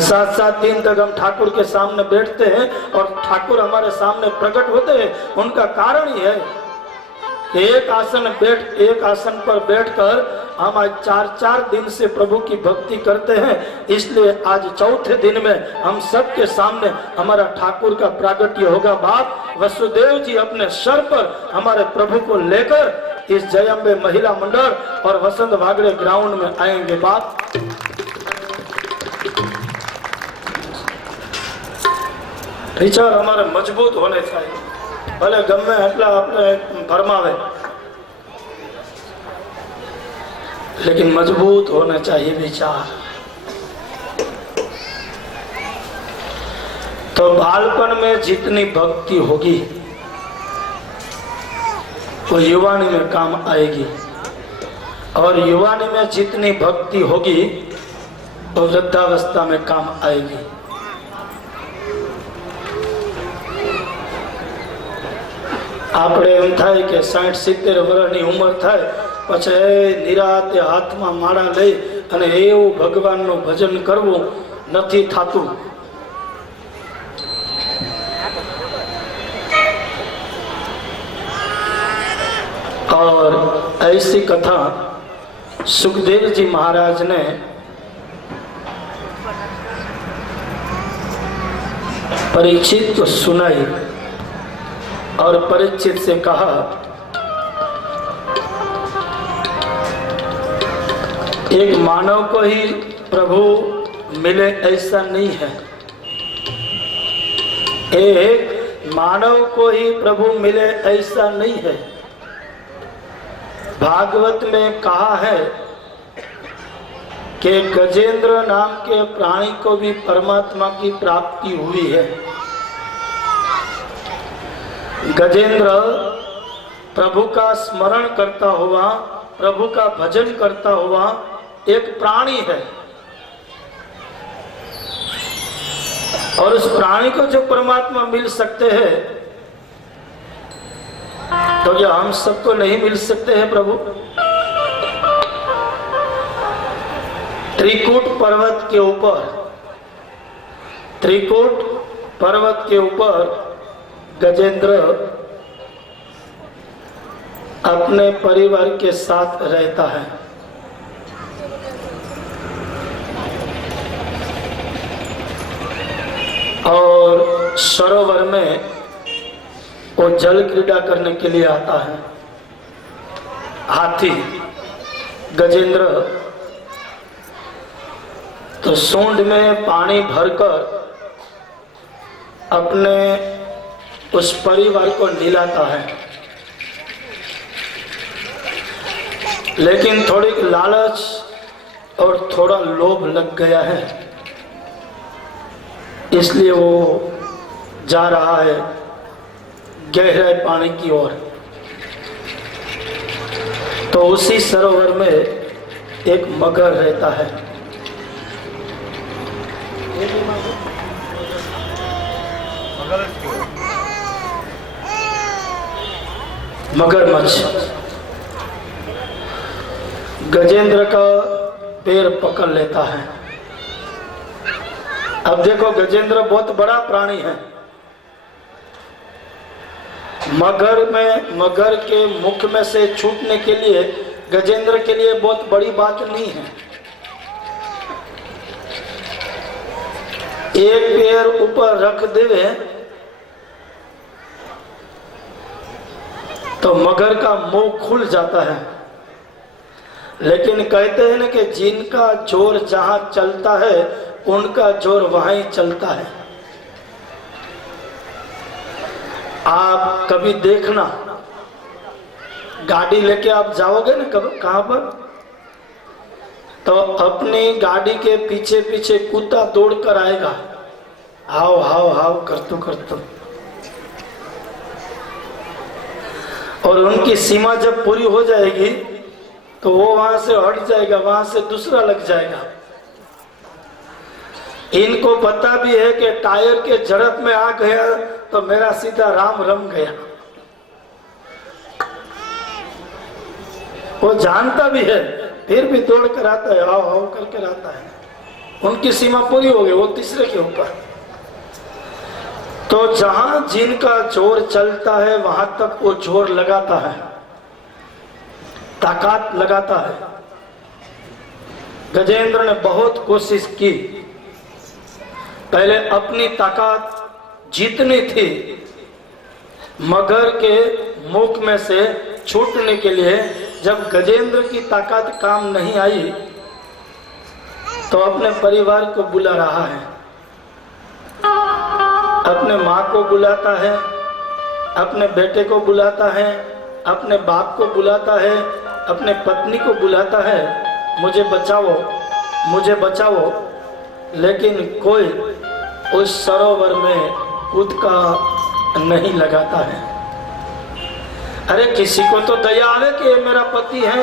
साथ साथ दिन तक हम ठाकुर के सामने बैठते हैं और ठाकुर हमारे सामने प्रकट होते हैं। उनका कारण ही है कि एक आसन पर बैठकर हम आज 4 दिन से प्रभु की भक्ति करते हैं। इसलिए आज चौथे दिन में हम सबके सामने हमारा ठाकुर का प्रागट्य होगा। बाप वसुदेव जी अपने सर पर हमारे प्रभु को लेकर इस जयम्बे महिला मंडल और वसंत वागड़े ग्राउंड में आएंगे। बाप विचार हमारे मजबूत होने चाहिए, भले गमे એટલા આપણે फरमावे, लेकिन मजबूत होना चाहिए विचार। तो बालपन में जितनी भक्ति होगी वो युवानी में काम आएगी, और युवानी में जितनी भक्ति होगी वो वृद्धावस्था में काम आएगी। આપણે એમ થાય કે 60-70 વર્ષની ઉંમર થાય પછી નિરાતે હાથમાં માળા લઈ અને એવું ભગવાનનું ભજન કરવું નથી થાતું। और ऐसी कथा सुखदेव जी महाराज ने परीक्षित को सुनाई और परीक्षित से कहा, एक मानव को ही प्रभु मिले ऐसा नहीं है, एक मानव को ही प्रभु मिले ऐसा नहीं है। भागवत में कहा है कि गजेंद्र नाम के प्राणी को भी परमात्मा की प्राप्ति हुई है। गजेंद्र प्रभु का स्मरण करता हुआ, प्रभु का भजन करता हुआ एक प्राणी है, और उस प्राणी को जो परमात्मा मिल सकते हैं तो क्या हम सबको नहीं मिल सकते हैं प्रभु? त्रिकूट पर्वत के ऊपर, त्रिकूट पर्वत के ऊपर गजेंद्र अपने परिवार के साथ रहता है। और सरोवर में वो जल क्रीड़ा करने के लिए आता है। हाथी गजेंद्र तो सूंड में पानी भरकर अपने उस परिवार को नहलाता है, लेकिन थोड़ी लालच और थोड़ा लोभ लग गया है, इसलिए वो जा रहा है गहरे पानी की ओर। तो उसी सरोवर में एक मगर रहता है। मगरमच्छ गजेंद्र का पैर पकड़ लेता है। अब देखो गजेंद्र बहुत बड़ा प्राणी है। मगर के मुख में से छूटने के लिए गजेंद्र के लिए बहुत बड़ी बात नहीं है। एक पैर ऊपर रख दे तो मगर का मुंह खुल जाता है, लेकिन कहते हैं ना कि जिनका जोर जहां चलता है उनका जोर वहां ही चलता है। आप कभी देखना, गाड़ी लेके आप जाओगे ना कब कहां पर, तो अपनी गाड़ी के पीछे पीछे कुत्ता दौड़ कर आएगा, हाव हाव हाव करतो, और उनकी सीमा जब पूरी हो जाएगी तो वो वहां से हट जाएगा, वहां से दूसरा लग जाएगा। इनको पता भी है कि टायर के झड़प में आ गया तो मेरा सीधा राम रम गया। वो जानता भी है फिर भी दौड़ कर आता है, आओ आओ करके आता है। उनकी सीमा पूरी हो गई, वो तीसरे के ऊपर। तो जहां जिनका जोर चलता है वहां तक वो जोर लगाता है, ताकत लगाता है। गजेंद्र ने बहुत कोशिश की, पहले अपनी ताकत जीतनी थी, मगर के मुख में से छूटने के लिए जब गजेंद्र की ताकत काम नहीं आई तो अपने परिवार को बुला रहा है, अपने माँ को बुलाता है, अपने बेटे को बुलाता है, अपने बाप को बुलाता है, अपने पत्नी को बुलाता है, मुझे बचाओ मुझे बचाओ। लेकिन कोई उस सरोवर में कूद का नहीं लगाता है। अरे किसी को तो दया आवे कि ये मेरा पति है,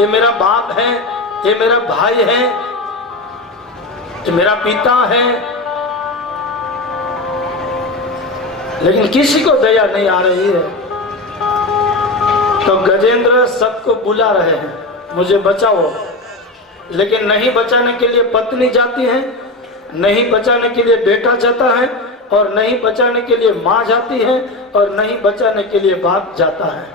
ये मेरा बाप है, ये मेरा भाई है, ये मेरा पिता है, लेकिन किसी को दया नहीं आ रही है। तो गजेंद्र सबको बुला रहे हैं, मुझे बचाओ, लेकिन नहीं बचाने के लिए पत्नी जाती है, नहीं बचाने के लिए बेटा जाता है, और नहीं बचाने के लिए माँ जाती है, और नहीं बचाने के लिए बाप जाता है।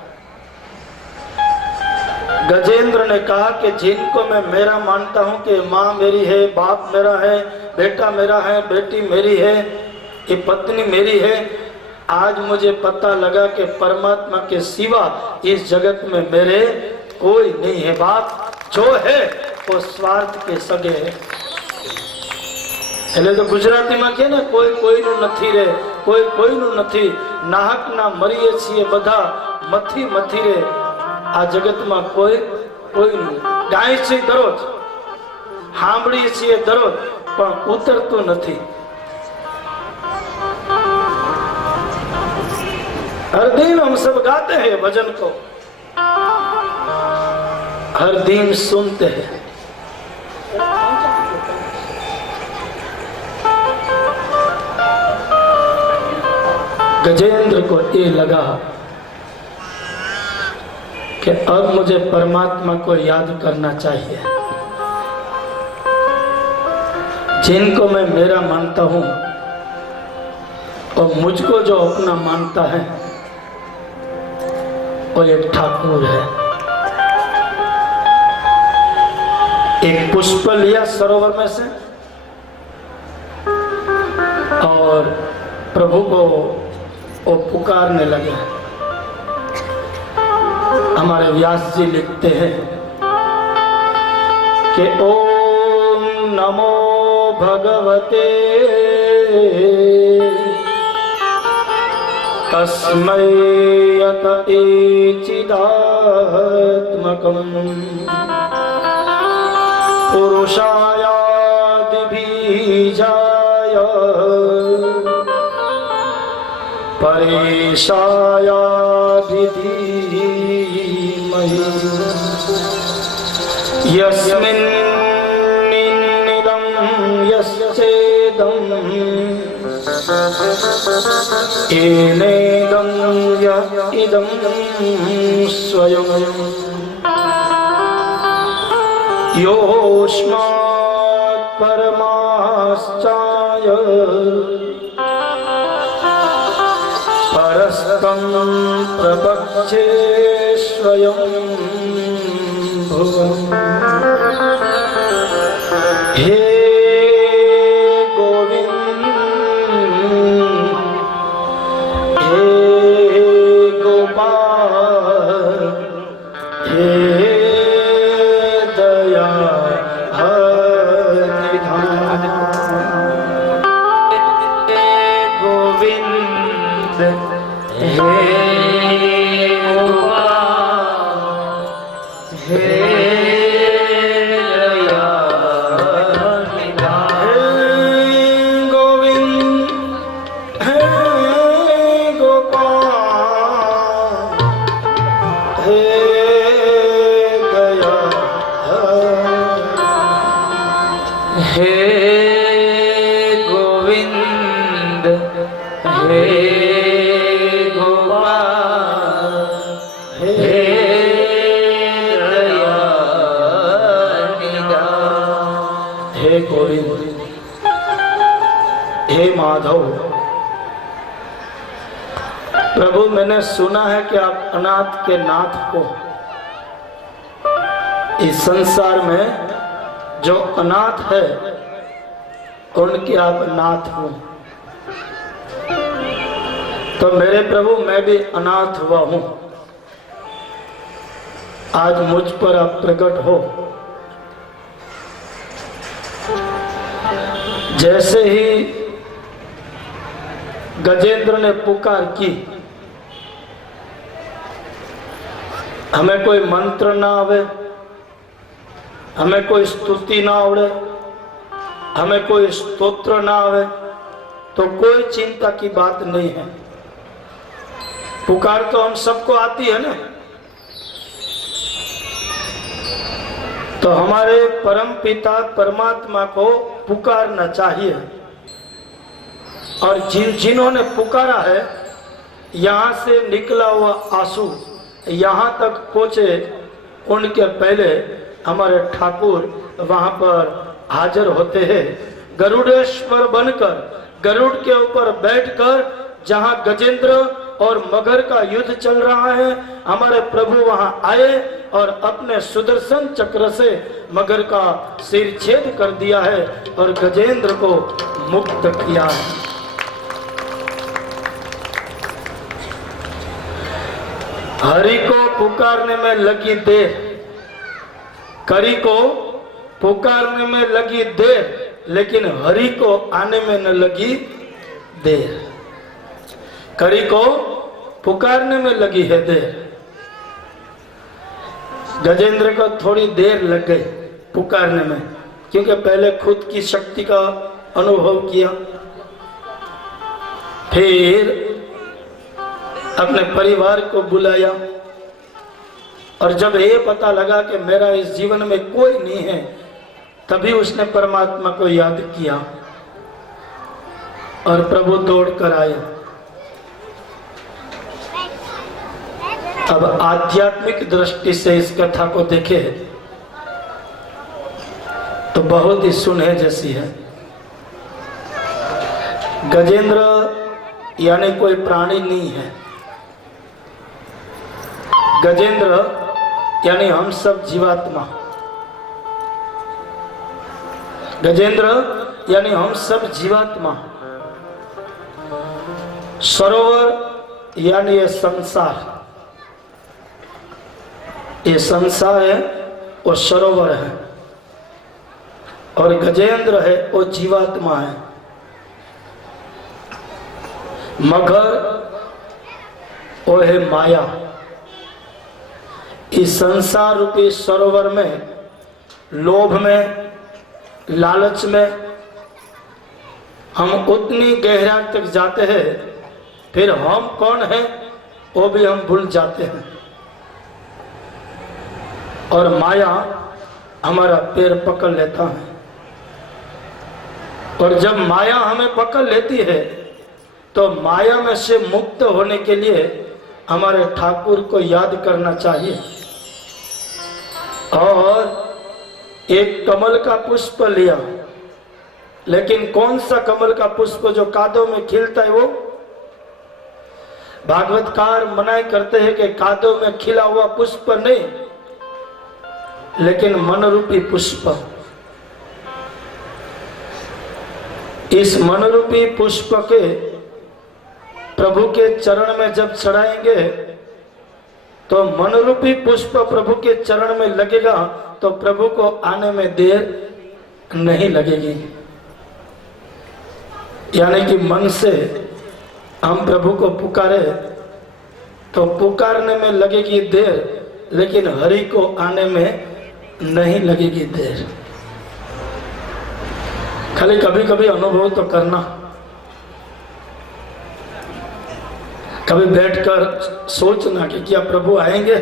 गजेंद्र ने कहा कि जिनको मैं मेरा मानता हूं कि माँ मेरी है, बाप मेरा है, बेटा मेरा है, बेटी मेरी है, ये पत्नी मेरी है, आज मुझे पता लगा कि परमात्मा के सिवा इस जगत में मेरे कोई नहीं है। बाप जो है वो स्वार्थ के सगे है। એટલે તો ગુજરાતીમાં કહે ને, કોઈ કોઈનું નથી રે, કોઈ કોઈનું નથી, નાહકના મરીએ છીએ બધા, મથી મથી રે, આ જગતમાં કોઈ કોઈનું ગાય છે દરરોજ, સાંભળીએ છીએ દરરોજ, પણ ઉતરતું નથી। हर दिन हम सब गाते हैं भजन को, हर दिन सुनते हैं। गजेंद्र को ये लगा कि अब मुझे परमात्मा को याद करना चाहिए। जिनको मैं मेरा मानता हूं और मुझको जो अपना मानता है वो एक ठाकुर है। एक पुष्प लिया सरोवर में से और प्रभु को वो पुकारने लगे। हमारे व्यास जी लिखते हैं कि ओम नमो भगवते तस्मै यत चिदात्मकं पुरुषायादिबीजाय परेशायादिधीमहि यस्मिन्निदं यस्येदं येनेदं य इदं स्वयं योऽस्मात् परमाश्चाय परस्तं प्रपक्षे स्वयं भुवम्। हे गोविंद हे गोपाल हे दया निधान। गोविंद हे गोविंद, हे माधव। प्रभु, मैंने सुना है कि आप अनाथ के नाथ हो। इस संसार में जो अनाथ है उनके आप नाथ हो। तो मेरे प्रभु, मैं भी अनाथ हुआ हूं। आज मुझ पर आप प्रकट हो। जैसे ही गजेंद्र ने पुकार की, हमें कोई मंत्र ना आवे, हमें कोई स्तुति ना आवड़े, हमें कोई स्तोत्र ना आवे, तो कोई चिंता की बात नहीं है। पुकार तो हम सबको आती है ना। तो हमारे परम पिता परमात्मा को पुकारना चाहिए। और जिन्होंने पुकारा है, यहां से निकला हुआ आंसू यहां तक पहुंचे, उनके पहले हमारे ठाकुर वहां पर हाजिर होते हैं। गरुड़ेश्वर बनकर, गरुड़ के ऊपर बैठकर, जहां गजेंद्र और मगर का युद्ध चल रहा है, हमारे प्रभु वहां आए और अपने सुदर्शन चक्र से मगर का सिर छेद कर दिया है और गजेंद्र को मुक्त किया है। हरि को पुकारने में लगी देर, करी को पुकारने में लगी देर, लेकिन हरि को आने में न लगी देर। करी को पुकारने में लगी है देर। गजेंद्र को थोड़ी देर लग गई पुकारने में, क्योंकि पहले खुद की शक्ति का अनुभव किया, फिर अपने परिवार को बुलाया, और जब ये पता लगा कि मेरा इस जीवन में कोई नहीं है, तभी उसने परमात्मा को याद किया और प्रभु दौड़ कर आया। अब आध्यात्मिक दृष्टि से इस कथा को देखे तो बहुत ही सुने जैसी है। गजेंद्र यानी कोई प्राणी नहीं है। गजेंद्र यानी हम सब जीवात्मा। गजेंद्र यानी हम सब जीवात्मा। सरोवर यानी ये संसार, ये संसार है, वो सरोवर है, और गजेंद्र है, वो जीवात्मा है। मगर वो है माया। इस संसार रूपी सरोवर में, लोभ में, लालच में हम उतनी गहराई तक जाते हैं, फिर हम कौन हैं वो भी हम भूल जाते हैं, और माया हमारा पैर पकड़ लेता है। और जब माया हमें पकड़ लेती है, तो माया में से मुक्त होने के लिए हमारे ठाकुर को याद करना चाहिए। और एक कमल का पुष्प लिया, लेकिन कौन सा कमल का पुष्प जो कादों में खिलता है? वो भागवतकार मनाई करते हैं कि कादों में खिला हुआ पुष्प नहीं, लेकिन मन रूपी पुष्प। इस मन रूपी पुष्प के प्रभु के चरण में जब चढ़ाएंगे, तो मन रूपी पुष्प प्रभु के चरण में लगेगा, तो प्रभु को आने में देर नहीं लगेगी। यानी कि मन से हम प्रभु को पुकारे तो पुकारने में लगेगी देर, लेकिन हरि को आने में नहीं लगेगी देर। खाली कभी कभी अनुभव तो करना, कभी बैठकर सोचना कि क्या प्रभु आएंगे।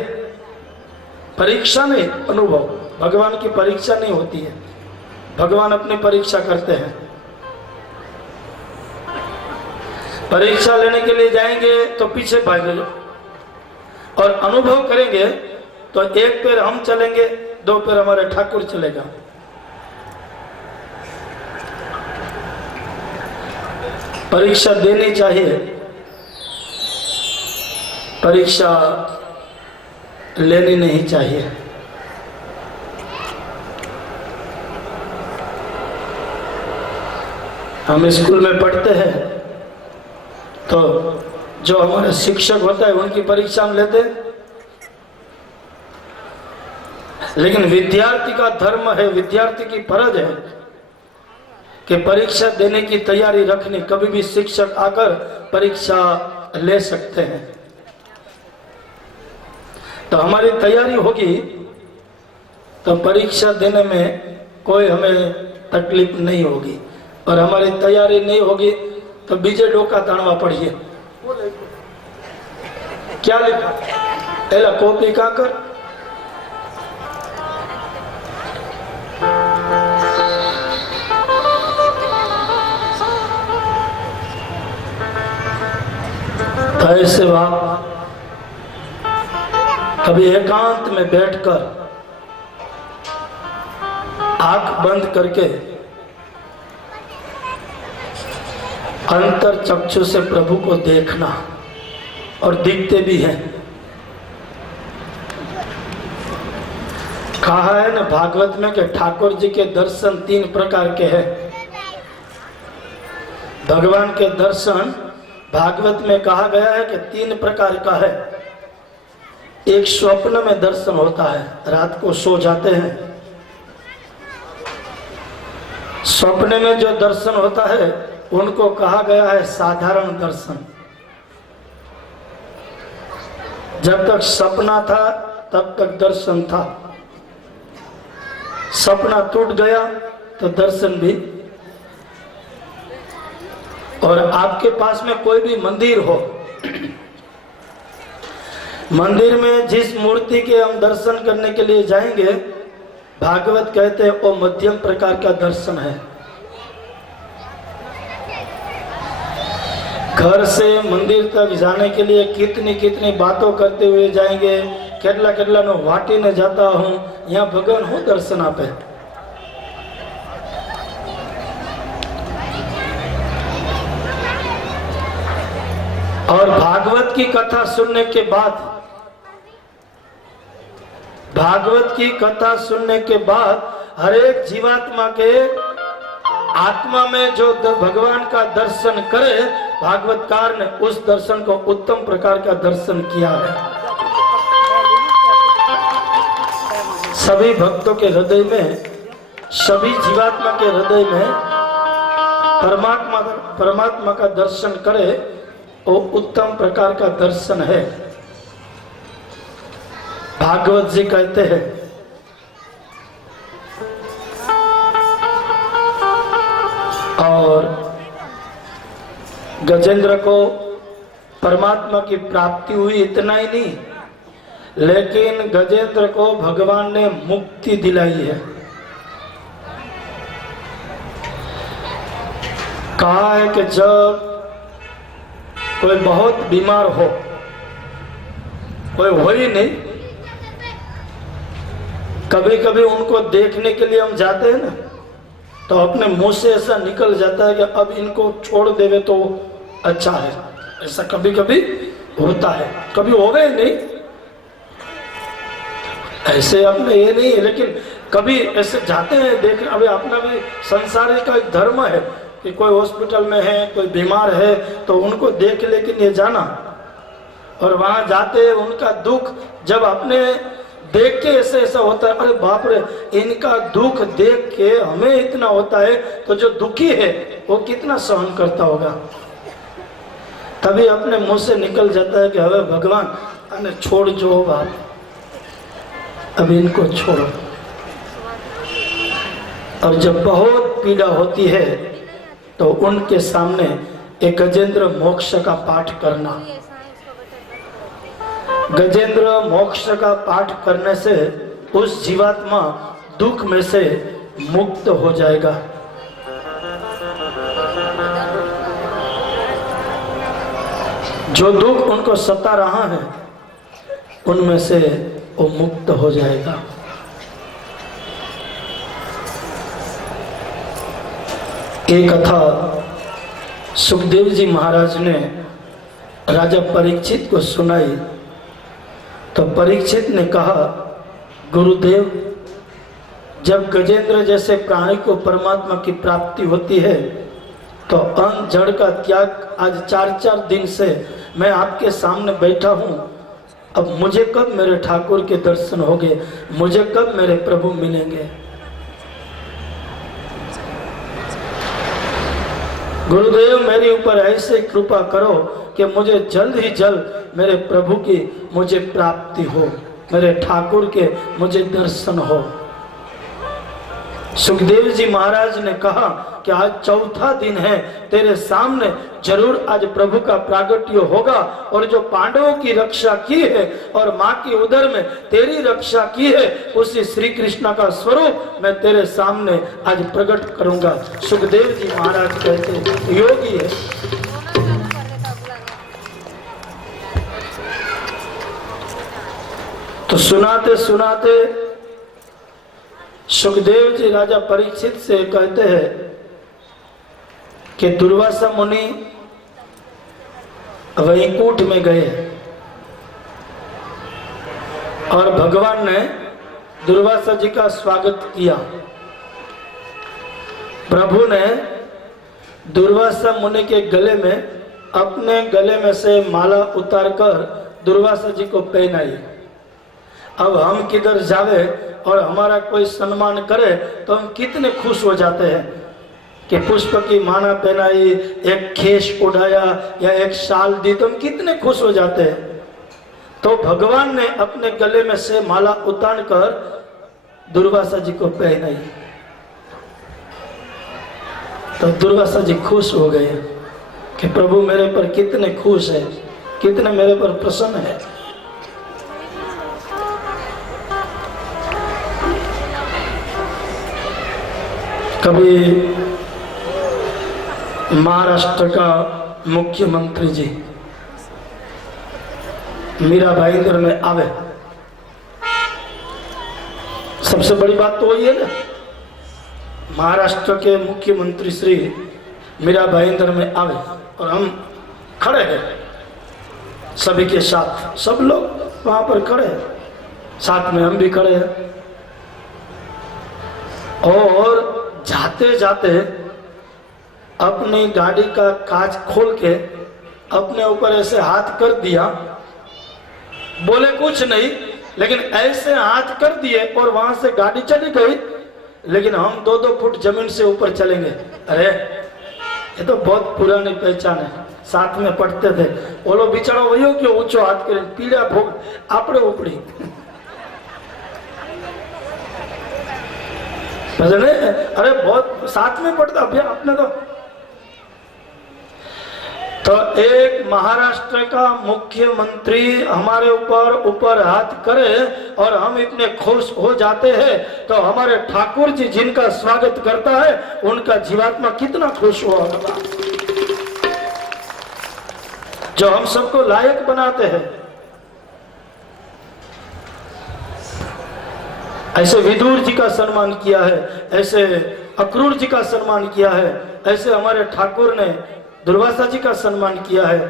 परीक्षा नहीं, अनुभव। भगवान की परीक्षा नहीं होती है, भगवान अपनी परीक्षा करते हैं। परीक्षा लेने के लिए जाएंगे तो पीछे भागेंगे, और अनुभव करेंगे तो एक पैर हम चलेंगे, दो पैर हमारे ठाकुर चलेगा। परीक्षा देनी चाहिए, परीक्षा लेनी नहीं चाहिए। हम स्कूल में पढ़ते हैं तो जो हमारे शिक्षक होता है उनकी परीक्षा हम लेते हैं, लेकिन विद्यार्थी का धर्म है, विद्यार्थी की फर्ज है कि परीक्षा देने की तैयारी रखनी। कभी भी शिक्षक आकर परीक्षा ले सकते हैं, तो हमारी तैयारी होगी तो परीक्षा देने में कोई हमें तकलीफ नहीं होगी, और हमारी तैयारी नहीं होगी तो बीजे डोका तानवा पड़िए। क्या लिखा एला कॉपी का कर, तो ऐसे बाप कभी एकांत में बैठकर आंख बंद करके अंतर चक्षु से प्रभु को देखना, और दिखते भी हैं। कहा है ना भागवत में कि ठाकुर जी के दर्शन 3 प्रकार के हैं। भगवान के दर्शन भागवत में कहा गया है कि 3 प्रकार का है। एक स्वप्न में दर्शन होता है, रात को सो जाते हैं, स्वप्न में जो दर्शन होता है उनको कहा गया है साधारण दर्शन। जब तक सपना था तब तक दर्शन था, सपना टूट गया तो दर्शन भी। और आपके पास में कोई भी मंदिर हो, मंदिर में जिस मूर्ति के हम दर्शन करने के लिए जाएंगे, भागवत कहते हैं वो मध्यम प्रकार का दर्शन है। घर से मंदिर तक जाने के लिए कितनी कितनी बातों करते हुए जाएंगे, केटला केटला नो वाटी ने जाता हूँ, यहाँ भगवान हो दर्शन आपे। और भागवत की कथा सुनने के बाद, भागवत की कथा सुनने के बाद हर एक जीवात्मा के आत्मा में जो भगवान का दर्शन करे, भागवतकार ने उस दर्शन को उत्तम प्रकार का दर्शन किया है। सभी भक्तों के हृदय में, सभी जीवात्मा के हृदय में परमात्मा का दर्शन करे, वो उत्तम प्रकार का दर्शन है। भागवत जी कहते हैं और गजेंद्र को परमात्मा की प्राप्ति हुई, इतना ही नहीं, लेकिन गजेंद्र को भगवान ने मुक्ति दिलाई है। कहा है कि जब कोई बहुत बीमार हो, कोई हो ही नहीं, कभी कभी उनको देखने के लिए हम जाते हैं ना, तो अपने मुंह से ऐसा निकल जाता है कि अब इनको छोड़ देवे तो अच्छा है। ऐसा कभी कभी होता है, कभी होगा ही नहीं, ऐसे अपने ये नहीं है, लेकिन कभी ऐसे जाते हैं देखने। अभी अपना भी संसार का एक धर्म है कि कोई हॉस्पिटल में है, कोई बीमार है, तो उनको देख लेकिन ये जाना, और वहां जाते उनका दुख जब अपने देख के ऐसे ऐसा होता है, अरे बाप रे, इनका दुख देख के हमें इतना होता है, तो जो दुखी है वो कितना सहन करता होगा। तभी अपने मुंह से निकल जाता है कि हवे भगवान अने छोड़ जो बात, अब इनको छोड़ो। और जब बहुत पीड़ा होती है तो उनके सामने एक गजेंद्र मोक्ष का पाठ करना। गजेंद्र मोक्ष का पाठ करने से उस जीवात्मा दुख में से मुक्त हो जाएगा। जो दुख उनको सता रहा है उनमें से वो मुक्त हो जाएगा। ये कथा सुखदेव जी महाराज ने राजा परीक्षित को सुनाई तो परीक्षित ने कहा, गुरुदेव, जब गजेंद्र जैसे प्राणी को परमात्मा की प्राप्ति होती है तो अन्न जड़ का त्याग आज 4-4 दिन से मैं आपके सामने बैठा हूँ। अब मुझे कब मेरे ठाकुर के दर्शन होंगे, मुझे कब मेरे प्रभु मिलेंगे। गुरुदेव, मेरे ऊपर ऐसे कृपा करो कि मुझे जल्द ही जल्द मेरे प्रभु की मुझे प्राप्ति हो, मेरे ठाकुर के मुझे दर्शन हो। सुखदेव जी महाराज ने कहा कि आज 4था दिन है, तेरे सामने जरूर आज प्रभु का प्रागट्य होगा और जो पांडवों की रक्षा की है और माँ की उदर में तेरी रक्षा की है उसी श्री कृष्ण का स्वरूप मैं तेरे सामने आज प्रकट करूंगा। सुखदेव जी महाराज कहते योगी है। तो सुनाते सुनाते सुखदेव जी राजा परीक्षित से कहते हैं कि दुर्वासा मुनि वैकुंठ में गए और भगवान ने दुर्वासा जी का स्वागत किया। प्रभु ने दुर्वासा मुनि के गले में अपने गले में से माला उतारकर दुर्वासा जी को पहनाई। अब हम किधर जावे और हमारा कोई सम्मान करे तो हम कितने खुश हो जाते हैं कि पुष्प की माला पहनाई, एक खेश उड़ाया या एक शाल दी तो हम कितने खुश हो जाते हैं। तो भगवान ने अपने गले में से माला उतार कर दुर्वासा जी को पहनाई तो दुर्वासा जी खुश हो गए कि प्रभु मेरे पर कितने खुश है, कितने मेरे पर प्रसन्न है। कभी महाराष्ट्र का मुख्यमंत्री जी मीरा भाईंदर में आवे, सबसे बड़ी बात तो वही है ना, महाराष्ट्र के मुख्यमंत्री श्री मीरा भाईंदर में आवे और हम खड़े हैं सभी के साथ, सब लोग वहां पर खड़े हैं, साथ में हम भी खड़े हैं। और जाते जाते अपनी गाड़ी का कांच खोल के अपने ऊपर ऐसे हाथ कर दिया, बोले कुछ नहीं लेकिन ऐसे हाथ कर दिए और वहां से गाड़ी चली गई, लेकिन हम 2-2 फुट जमीन से ऊपर चलेंगे। अरे ये तो बहुत पुरानी पहचान है, साथ में पढ़ते थे, बोलो बिचारा वही क्यों ऊंचो हाथ करे पीड़ा भोग आपड़े उपड़ी। अरे बहुत साथ में पढ़ता अभी आपने तो एक महाराष्ट्र का मुख्यमंत्री हमारे ऊपर हाथ करे और हम इतने खुश हो जाते हैं तो हमारे ठाकुर जी जिनका स्वागत करता है उनका जीवात्मा कितना खुश होगा, जो हम सबको लायक बनाते हैं। ऐसे विदुर जी का सम्मान किया है, ऐसे अक्रूर जी का सम्मान किया है, ऐसे हमारे ठाकुर ने दुर्वासा जी का सम्मान किया है,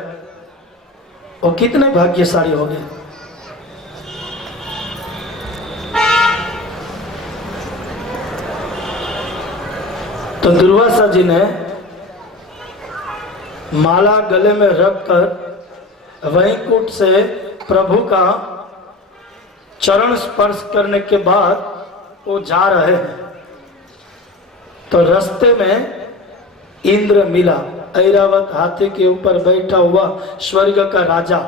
और कितने भाग्यशाली हो गए। तो दुर्वासा जी ने माला गले में रखकर वैकुंठ से प्रभु का चरण स्पर्श करने के बाद वो जा रहे हैं तो रास्ते में इंद्र मिला, ऐरावत हाथी के ऊपर बैठा हुआ स्वर्ग का राजा।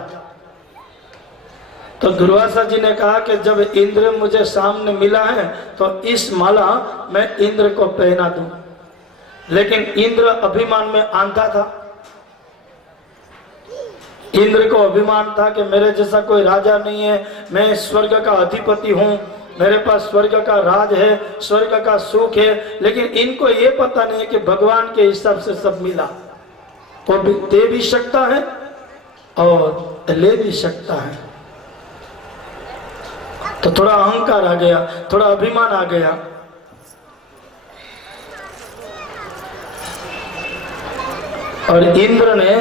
तो दुर्वासा जी ने कहा कि जब इंद्र मुझे सामने मिला है तो इस माला मैं इंद्र को पहना दूं, लेकिन इंद्र अभिमान में आंधा था। इंद्र को अभिमान था कि मेरे जैसा कोई राजा नहीं है, मैं स्वर्ग का अधिपति हूँ, मेरे पास स्वर्ग का राज है, स्वर्ग का सुख है, लेकिन इनको ये पता नहीं है कि भगवान के हिसाब से सब मिला, वो भी दे भी सकता है और ले भी सकता है। तो थोड़ा अहंकार आ गया, थोड़ा अभिमान आ गया। और इंद्र ने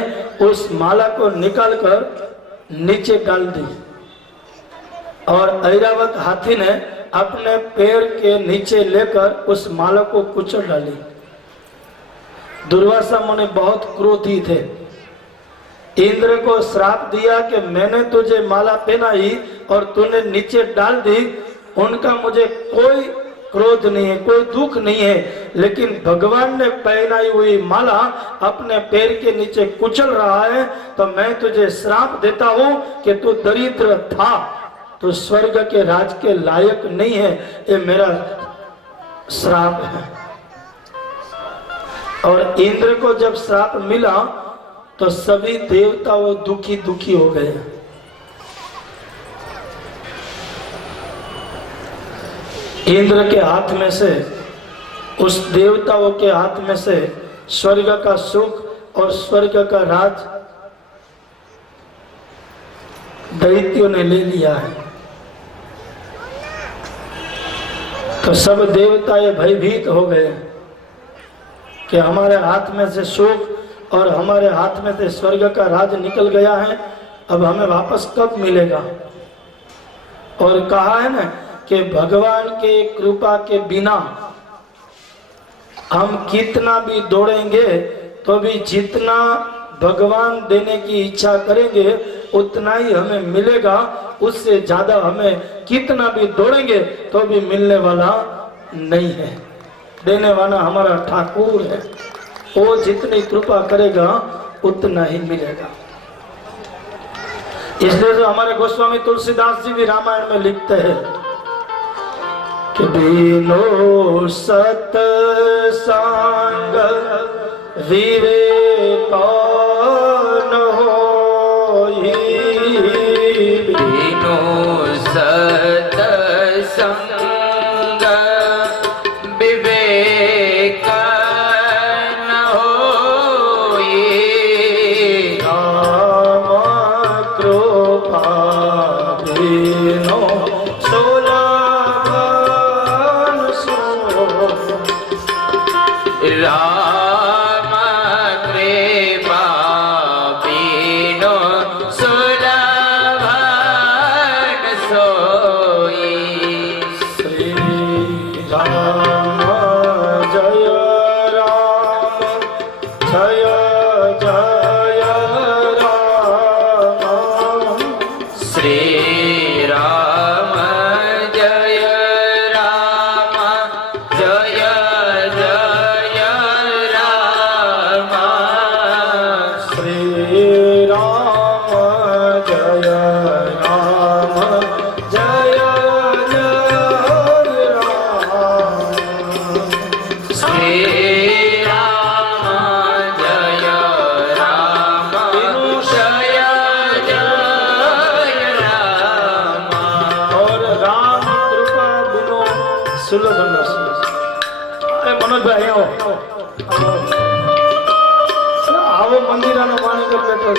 उस माला को निकालकर नीचे डाल दी और ऐरावत हाथी ने अपने पैर के नीचे लेकर उस माला को कुचल डाली। दुर्वासा मुनि बहुत क्रोधी थे, इंद्र को श्राप दिया कि मैंने तुझे माला पहनाई और तूने नीचे डाल दी। उनका मुझे कोई क्रोध नहीं है, कोई दुख नहीं है, लेकिन भगवान ने पहनाई हुई माला अपने पैर के नीचे कुचल रहा है, तो मैं तुझे श्राप देता हूं कि तू दरिद्र था, तो स्वर्ग के राज के लायक नहीं है, ये मेरा श्राप है। और इंद्र को जब श्राप मिला तो सभी देवता वो दुखी दुखी हो गए। इंद्र के हाथ में से, उस देवताओं के हाथ में से स्वर्ग का सुख और स्वर्ग का राज दैत्यों ने ले लिया है। तो सब देवता ये भयभीत हो गए कि हमारे हाथ में से सुख और हमारे हाथ में से स्वर्ग का राज निकल गया है, अब हमें वापस कब मिलेगा। और कहा है ना कि भगवान के कृपा के बिना हम कितना भी दौड़ेंगे तो भी जितना भगवान देने की इच्छा करेंगे उतना ही हमें मिलेगा, उससे ज्यादा हमें कितना भी दौड़ेंगे तो भी मिलने वाला नहीं है। देने वाला हमारा ठाकुर है, वो जितनी कृपा करेगा उतना ही मिलेगा। इसलिए जो हमारे गोस्वामी तुलसीदास जी भी रामायण में लिखते हैं कि बिनो सत्संग विवेक न होई, बिनो सत्संग विवेक न होई, राम कृपा बिनो राम कृपा बिनो सुलभन सोई। श्री राम जय राम जय जय राम, श्री राम जय राम जय जय राम, श्री राम जय राम जय जय राम, श्री राम जय राम जय जय राम, और राम कृपा बिनो सुलभ न सोई। अरे मनोज भाई आओ आओ, मंदिर आना पानी कर बैठो।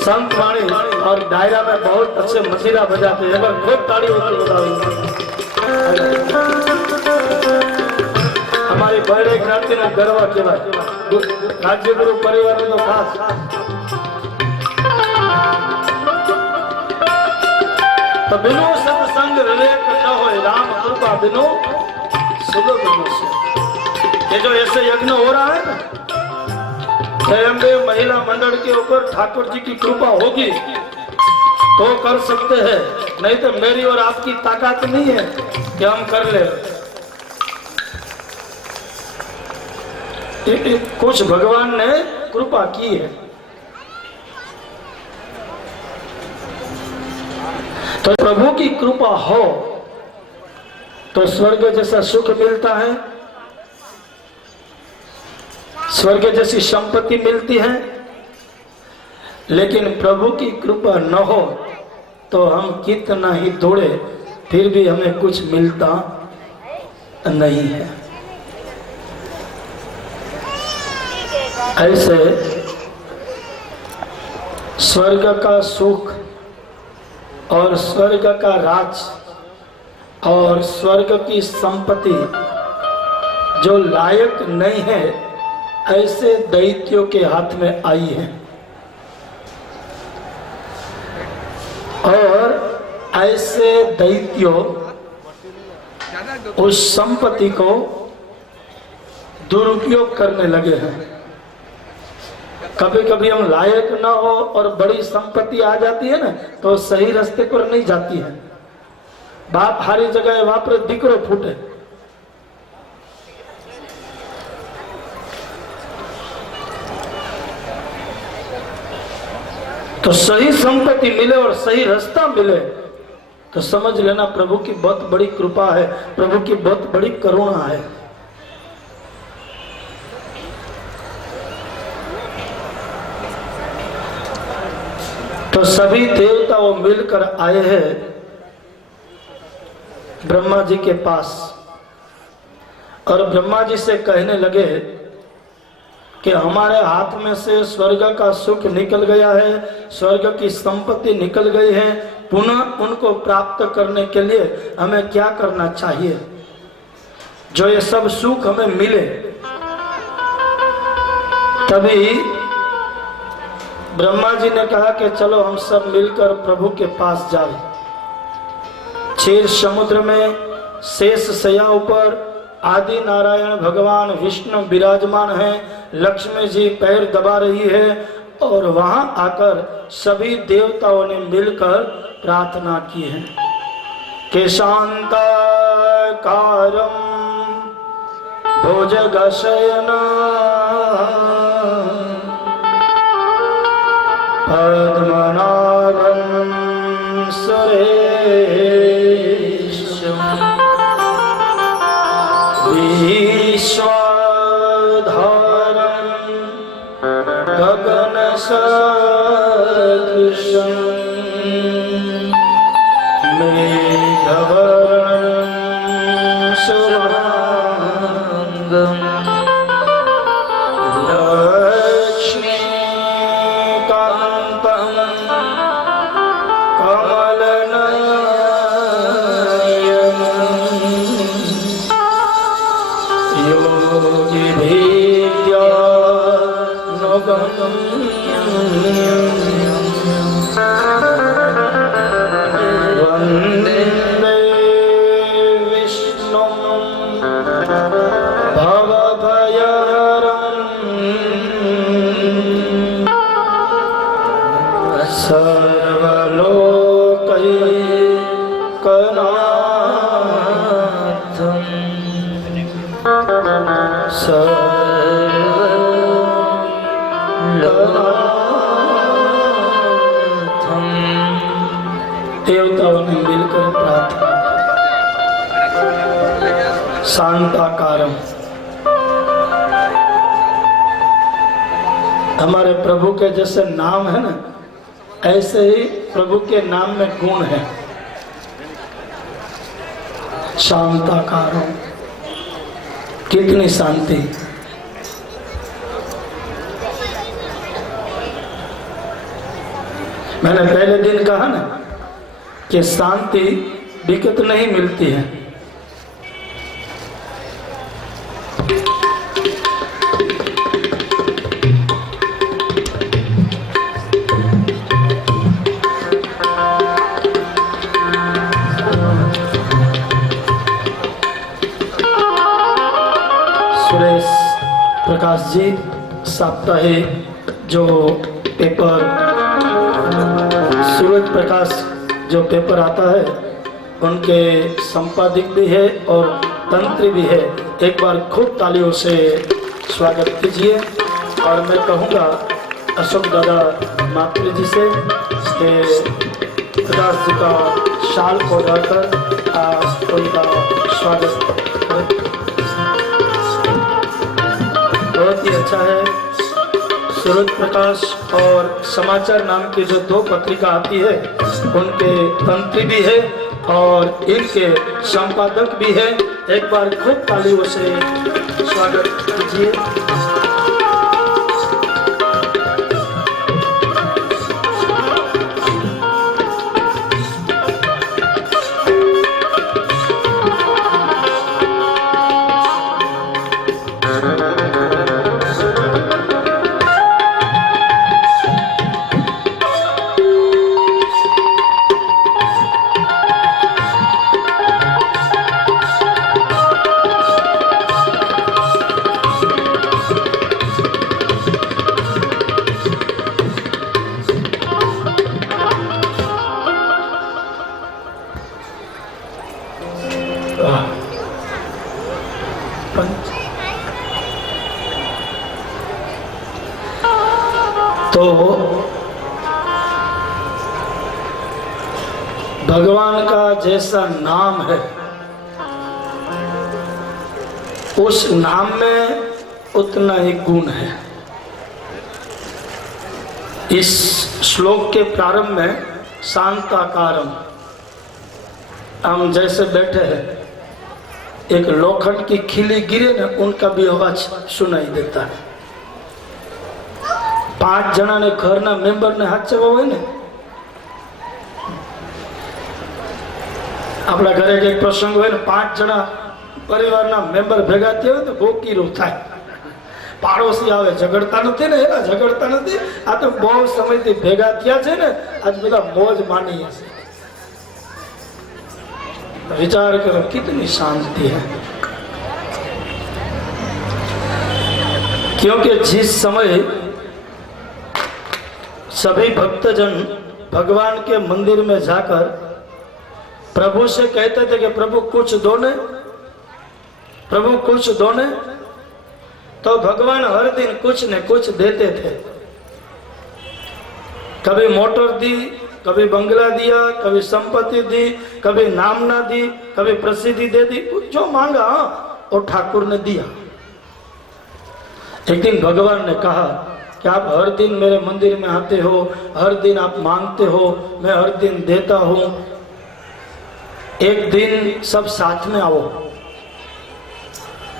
संत वाणी और दायरा में बहुत अच्छे मसीरा बजाते हैं, अगर खूब ताड़ी होती बताओ। हमारी बड़े क्रांति में गर्व केवाय, राज्य गुरु परिवार में तो खास। तो बिनु सत्संग विवेक न होए, राम कृपा बिनु सुलभ न सोई। ये जो ऐसे यज्ञ हो रहा है ना, जयंदेव महिला मंडल के ऊपर ठाकुर जी की कृपा होगी तो कर सकते हैं, नहीं तो मेरी और आपकी ताकत नहीं है कि हम कर ले। कुछ भगवान ने कृपा की है। तो प्रभु की कृपा हो तो स्वर्ग जैसा सुख मिलता है, स्वर्ग जैसी संपत्ति मिलती है। लेकिन प्रभु की कृपा न हो तो हम कितना ही दौड़े फिर भी हमें कुछ मिलता नहीं है। ऐसे स्वर्ग का सुख और स्वर्ग का राज और स्वर्ग की संपत्ति जो लायक नहीं है ऐसे दैत्यों के हाथ में आई है, और ऐसे दैत्यों उस संपत्ति को दुरुपयोग करने लगे हैं। कभी कभी हम लायक ना हो और बड़ी संपत्ति आ जाती है ना, तो सही रास्ते पर नहीं जाती है। बाप हारी जगह वहां पर दिकरो फूटे। तो सही संपत्ति मिले और सही रास्ता मिले तो समझ लेना प्रभु की बहुत बड़ी कृपा है, प्रभु की बहुत बड़ी करुणा है। तो सभी देवता वो मिलकर आए हैं ब्रह्मा जी के पास, और ब्रह्मा जी से कहने लगे कि हमारे हाथ में से स्वर्ग का सुख निकल गया है, स्वर्ग की संपत्ति निकल गई है, पुनः उनको प्राप्त करने के लिए हमें क्या करना चाहिए जो ये सब सुख हमें मिले। तभी ब्रह्मा जी ने कहा कि चलो हम सब मिलकर प्रभु के पास जाए। क्षीर समुद्र में शेष शैया ऊपर आदि नारायण भगवान विष्णु विराजमान हैं, लक्ष्मी जी पैर दबा रही है, और वहां आकर सभी देवताओं ने मिलकर प्रार्थना की है कि शांताकारं भुजगशयनं पद्मनाभं सुरेशं विश्वाधारं गगनसदृशं मेघवर्णं शुभांगं लक्ष्मीकान्तं कमलनयनं वन्दे विष्णुं भवभयहरं सर्वलोकैकनाथं देवताओं ने मिलकर प्रार्थना। शांताकारम, हमारे प्रभु के जैसे नाम है ना, ऐसे ही प्रभु के नाम में गुण है। शांताकारम, कितनी शांति। मैंने पहले दिन कहा ना कि शांति विकट नहीं मिलती है। सुरेश प्रकाश जी साप्ताहिक जो पेपर सूरज प्रकाश जो पेपर आता है उनके संपादक भी है और तंत्री भी है। एक बार खूब तालियों से स्वागत कीजिए। और मैं कहूँगा अशोक दादा मातृ जी से कि प्रकाश जी का शाल को डालकर उनका स्वागत करें। बहुत ही अच्छा है। सूरज प्रकाश और समाचार नाम की जो दो पत्रिका आती है उनके तंत्री भी है और इनके संपादक भी है। एक बार खूब तालियों से स्वागत कीजिए। भगवान का जैसा नाम है उस नाम में उतना ही गुण है। इस श्लोक के प्रारंभ में शांताकारम, हम जैसे बैठे हैं, एक लोखंड की खिली गिरे ना, उनका भी आवाज सुनाई देता है। 5 जना ने घर ना मेंबर ने हाथ चवा હોય ને, આપણા ઘરે એક પ્રસંગ હોય ને, 5 જણા પરિવારના મેમ્બર ભેગા થયા હોય તો ગોકીરો થાય, પાડોશી આવે, ઝઘડતા નથી ને, એના ઝઘડતા નથી, આ તો બહુ સમયથી ભેગા થયા છે ને, આજ બધા મોજ માની હશે। विचार करो कितनी शांति है। क्योंकि जिस समय सभी भक्तजन भगवान के मंदिर में जाकर प्रभु से कहते थे कि प्रभु कुछ दो ने, प्रभु कुछ दो ने, तो भगवान हर दिन कुछ न कुछ देते थे। कभी मोटर दी, कभी बंगला दिया, कभी संपत्ति दी, कभी नामना दी, कभी प्रसिद्धि दे दी, जो मांगा और ठाकुर ने दिया। एक दिन भगवान ने कहा कि आप हर दिन मेरे मंदिर में आते हो, हर दिन आप मांगते हो, मैं हर दिन देता हूं, एक दिन सब साथ में आओ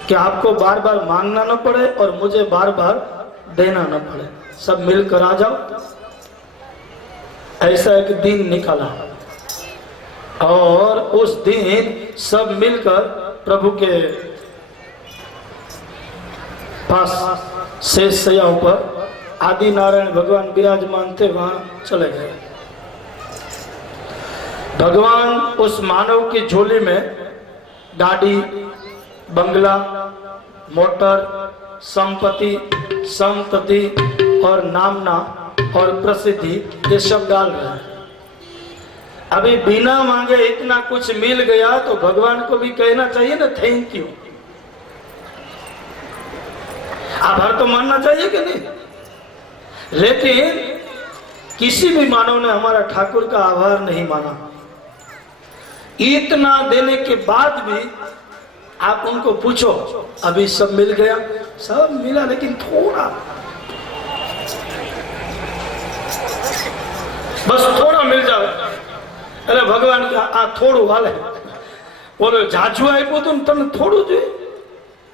कि आपको बार बार मांगना न पड़े और मुझे बार बार देना न पड़े, सब मिलकर आ जाओ। ऐसा एक दिन निकाला और उस दिन सब मिलकर प्रभु के पास शेष शैयाओं पर आदि नारायण भगवान विराजमान थे, वहां चले गए। भगवान उस मानव की झोली में गाड़ी, बंगला, मोटर, संपत्ति, संतति और नामना और प्रसिद्धि ये सब डाल रहे हैं। अभी बिना मांगे इतना कुछ मिल गया तो भगवान को भी कहना चाहिए ना थैंक यू, आभार तो मानना चाहिए कि नहीं। लेकिन किसी भी मानव ने हमारा ठाकुर का आभार नहीं माना। इतना देने के बाद भी आप उनको पूछो अभी सब मिल गया, सब मिला लेकिन थोड़ा, बस थोड़ा मिल जाए। अरे भगवान के आ थोड़ू हाले, बोलो जाजू आप्यो तो तने थोड़ू जो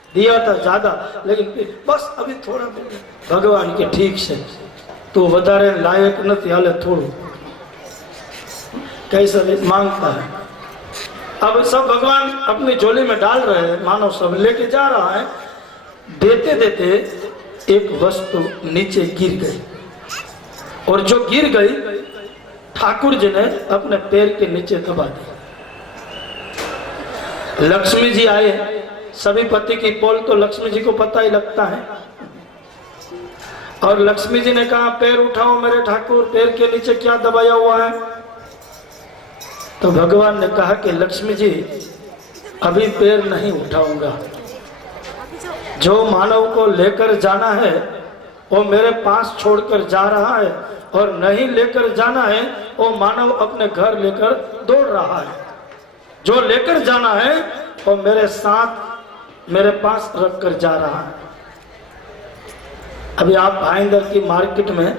दिया था ज्यादा, लेकिन बस अभी थोड़ा मिल गया। भगवान के ठीक से तू वधारे लायक नहीं, हाले थोड़ू, कैसा मांगता है। अब सब भगवान अपनी झोली में डाल रहे हैं, मानव सब लेके जा रहा है। देते देते एक वस्तु नीचे गिर गई और जो गिर गई ठाकुर जी ने अपने पैर के नीचे दबा दी। लक्ष्मी जी आए, सभी पति की पोल तो लक्ष्मी जी को पता ही लगता है, और लक्ष्मी जी ने कहा पैर उठाओ मेरे ठाकुर, पैर के नीचे क्या दबाया हुआ है। तो भगवान ने कहा कि लक्ष्मी जी अभी पैर नहीं उठाऊंगा, जो मानव को लेकर जाना है वो मेरे पास छोड़कर जा रहा है, और नहीं लेकर जाना है वो मानव अपने घर लेकर दौड़ रहा है। जो लेकर जाना है वो मेरे साथ मेरे पास रख कर जा रहा है। अभी आप भाईंदर की मार्केट में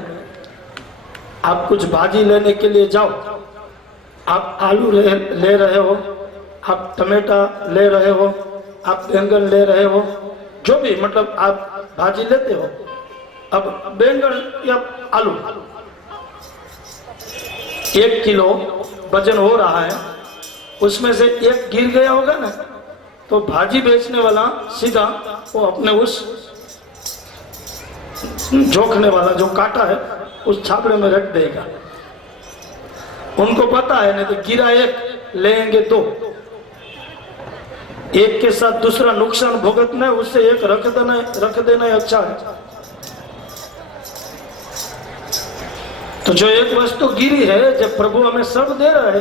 आप कुछ भाजी लेने के लिए जाओ, आप आलू ले रहे हो, आप टमाटा ले रहे हो, आप बैंगन ले रहे हो, जो भी मतलब आप भाजी लेते हो। अब बैंगन या आलू 1 किलो वजन हो रहा है, उसमें से एक गिर गया होगा ना, तो भाजी बेचने वाला सीधा वो अपने उस जोखने वाला जो काटा है उस छापड़े में रख देगा। उनको पता है नहीं तो गिरा एक लेंगे 2, एक के साथ दूसरा नुकसान भुगतना है, उससे एक रख देना अच्छा है। तो जो एक वस्तु गिरी है, जब प्रभु हमें सब दे रहा है,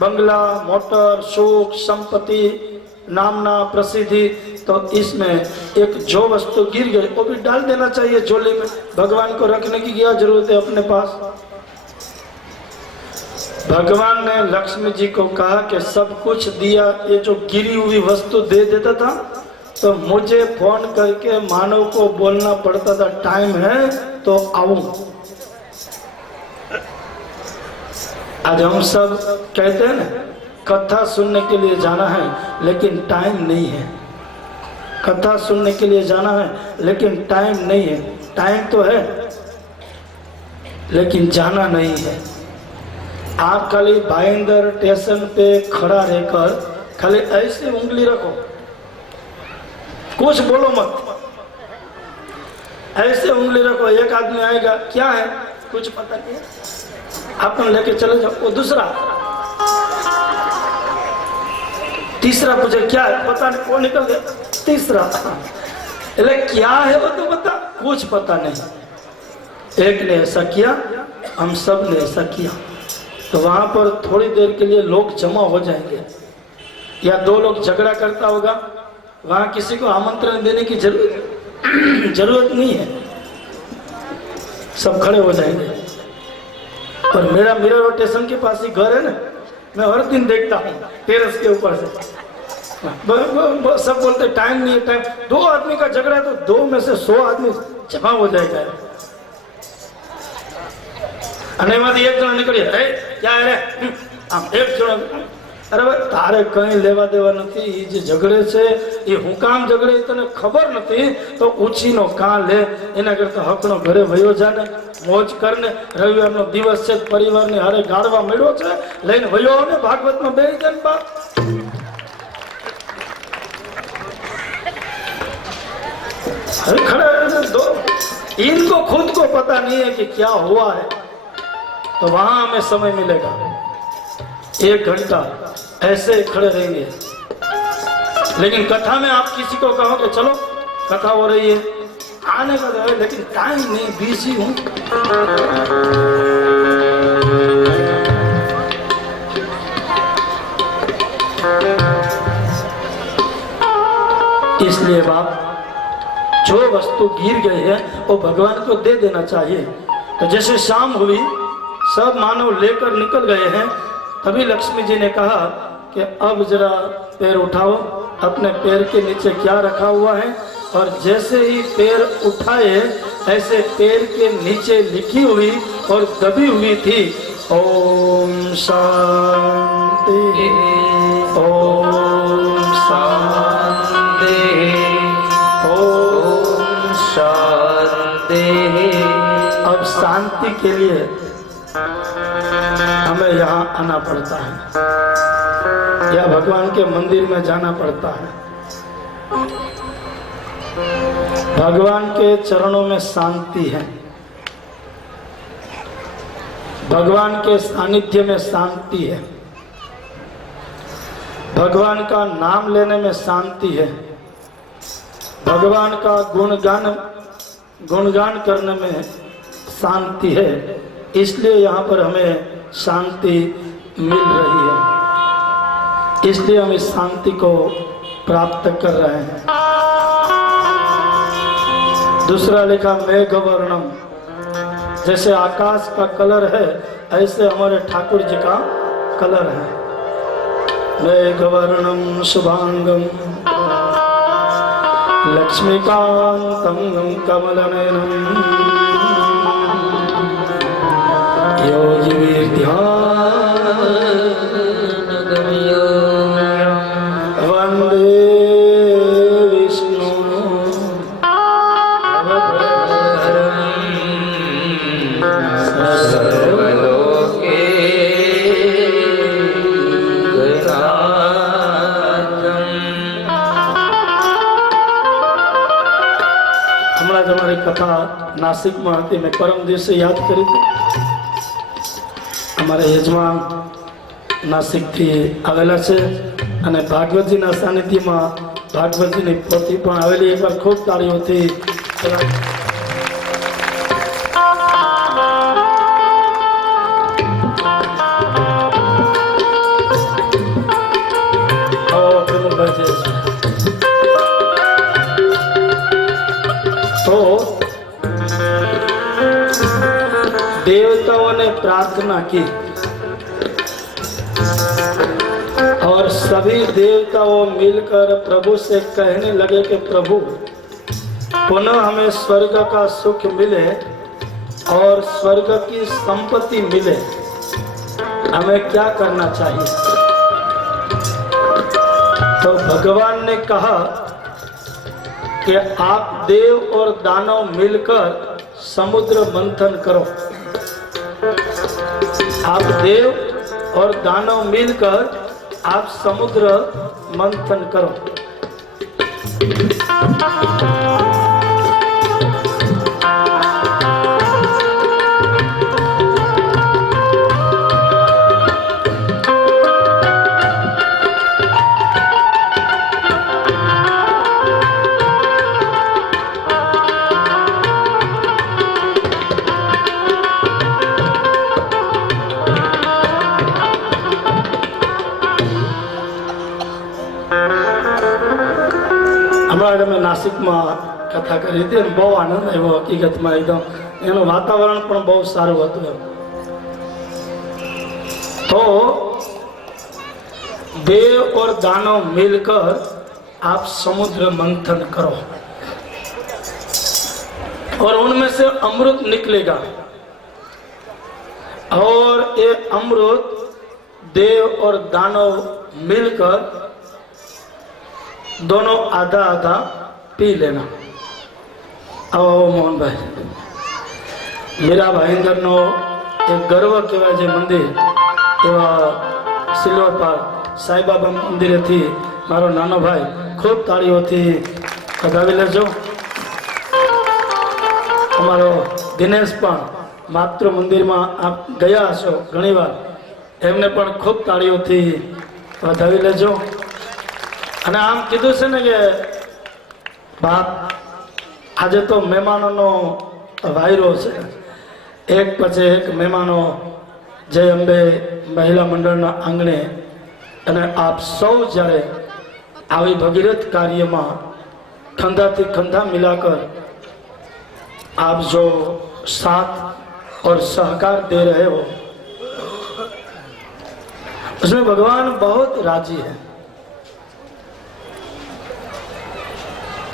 बंगला, मोटर, सुख, संपत्ति, नामना, प्रसिद्धि, तो इसमें एक जो वस्तु गिर गई वो भी डाल देना चाहिए झोली में। भगवान को रखने की क्या जरूरत है अपने पास। भगवान ने लक्ष्मी जी को कहा कि सब कुछ दिया, ये जो गिरी हुई वस्तु दे देता था तो मुझे फोन करके मानव को बोलना पड़ता था टाइम है तो आऊं। आज हम सब कहते हैं ना कथा सुनने के लिए जाना है लेकिन टाइम नहीं है, कथा सुनने के लिए जाना है लेकिन टाइम नहीं है। टाइम तो है लेकिन जाना नहीं है। आप खाली भाईंदर स्टेशन पे खड़ा रहकर खाली ऐसे उंगली रखो, कुछ बोलो मत, ऐसे उंगली रखो। एक आदमी आएगा, क्या है, कुछ पता नहीं, अपन लेके चले जाओ। वो दूसरा, तीसरा पूछे क्या है, पता नहीं, वो निकल गया। तीसरा, अरे क्या है वो तो बता, कुछ पता नहीं। एक ने ऐसा किया, हम सब ने ऐसा किया, तो वहां पर थोड़ी देर के लिए लोग जमा हो जाएंगे, या दो लोग झगड़ा करता होगा, वहां किसी को आमंत्रण देने की जरूरत नहीं है, सब खड़े हो जाएंगे। और मेरा रोटेशन के पास ही घर है ना, मैं हर दिन देखता हूँ टेरेस के ऊपर से। सब बोलते टाइम नहीं है, टाइम। दो आदमी का झगड़ा है तो दो में से 100 आदमी जमा हो जाएगा। एक जन निकली, क्या है आम एक जन, अरे भाई तारे कहीं लेवा देवा नहीं, जे झगड़े से ये हूँ काम झगड़े तने खबर नहीं तो ऊँची नो का ले, एना करता हकनो घरे वयो जाने, मोज करने। रविवार नो दिवस से परिवार ने हारे गाड़वा मेळो छे, लईने वयो ने भागवत में बेही जन बाप। अरे खड़े दो, इनको खुद को पता नहीं है कि क्या हुआ है, तो वहां हमें समय मिलेगा 1 घंटा ऐसे खड़े रहेंगे। लेकिन कथा में आप किसी को कहो कि चलो कथा हो रही है, आने का है, लेकिन टाइम नहीं, बिजी हूं। इसलिए बाप, जो वस्तु गिर गई है वो भगवान को दे देना चाहिए। तो जैसे शाम हुई, सब मानव लेकर निकल गए हैं, तभी लक्ष्मी जी ने कहा कि अब जरा पैर उठाओ, अपने पैर के नीचे क्या रखा हुआ है। और जैसे ही पैर उठाए, ऐसे पैर के नीचे लिखी हुई और दबी हुई थी, ओम शांति, ओम शांति, ओम शांति। अब शांति के लिए हमें यहाँ आना पड़ता है या भगवान के मंदिर में जाना पड़ता है। भगवान के चरणों में शांति है, भगवान के सानिध्य में शांति है, भगवान का नाम लेने में शांति है, भगवान का गुणगान करने में शांति है। इसलिए यहाँ पर हमें शांति मिल रही है, इसलिए हम इस शांति को प्राप्त कर रहे हैं। दूसरा लिखा मेघवर्णम, जैसे आकाश का कलर है ऐसे हमारे ठाकुर जी का कलर है। मेघवर्णम शुभांगम लक्ष्मीकांतम कमलनयनम योगी ध्यानगम्यो वंदे विष्णु सर्वलोके हमारा हमारी कथा नासिक में आती, मैं परम दिवस से याद करी थी। हमारे यजमान नासिक थी आवेला છે અને ભાગવતજીના સાનિધ્યમાં ભાગવતજીની પોથી પણ આવેલી। એકવાર ખૂબ તાળીઓથી तो देवताओं ने प्रार्थना की सभी देवताओं मिलकर प्रभु से कहने लगे कि प्रभु पुनः हमें स्वर्ग का सुख मिले और स्वर्ग की संपत्ति मिले, हमें क्या करना चाहिए? तो भगवान ने कहा कि आप देव और दानव मिलकर समुद्र मंथन करो। आप देव और दानव मिलकर आप समुद्र मंथन करो। हमारे नासिक में कथा करी थी, बहुत आनंद आयो। हकीकत में एकदम एनु वातावरण पण बहुत सारू हतुं। तो देव और दानव मिलकर आप समुद्र मंथन करो और उनमें से अमृत निकलेगा और ये अमृत देव और दानव मिलकर दोनों आधा आधा पी लेना। आओ मोहन भाई, मीरा भाईंदर नो एक गर्व कहवाय छे मंदिर एवा सिल्वर पार साई बाबा मंदिर थी मारो नानो भाई खूब ताळीओ थी बधावी लेजो। हमारो दिनेश पण मातृ मंदिर में आप गया हशो घणी वार, एमने पण खूब ताळीओ थी बधावी लेजो। અને આમ કીધું છે ને કે બાપ આજે તો મહેમાનોનો વાયરો છે, એક પછી એક મહેમાનો જય અંબે મહિલા મંડળના આંગણે અને આપ સૌ જ્યારે આવી ભગીરથ કાર્યમાં ખંધાથી ખંધા મિલાकर आप जो साथ और सहकार दे रहे हो उसमें भगवान बहुत राजी है।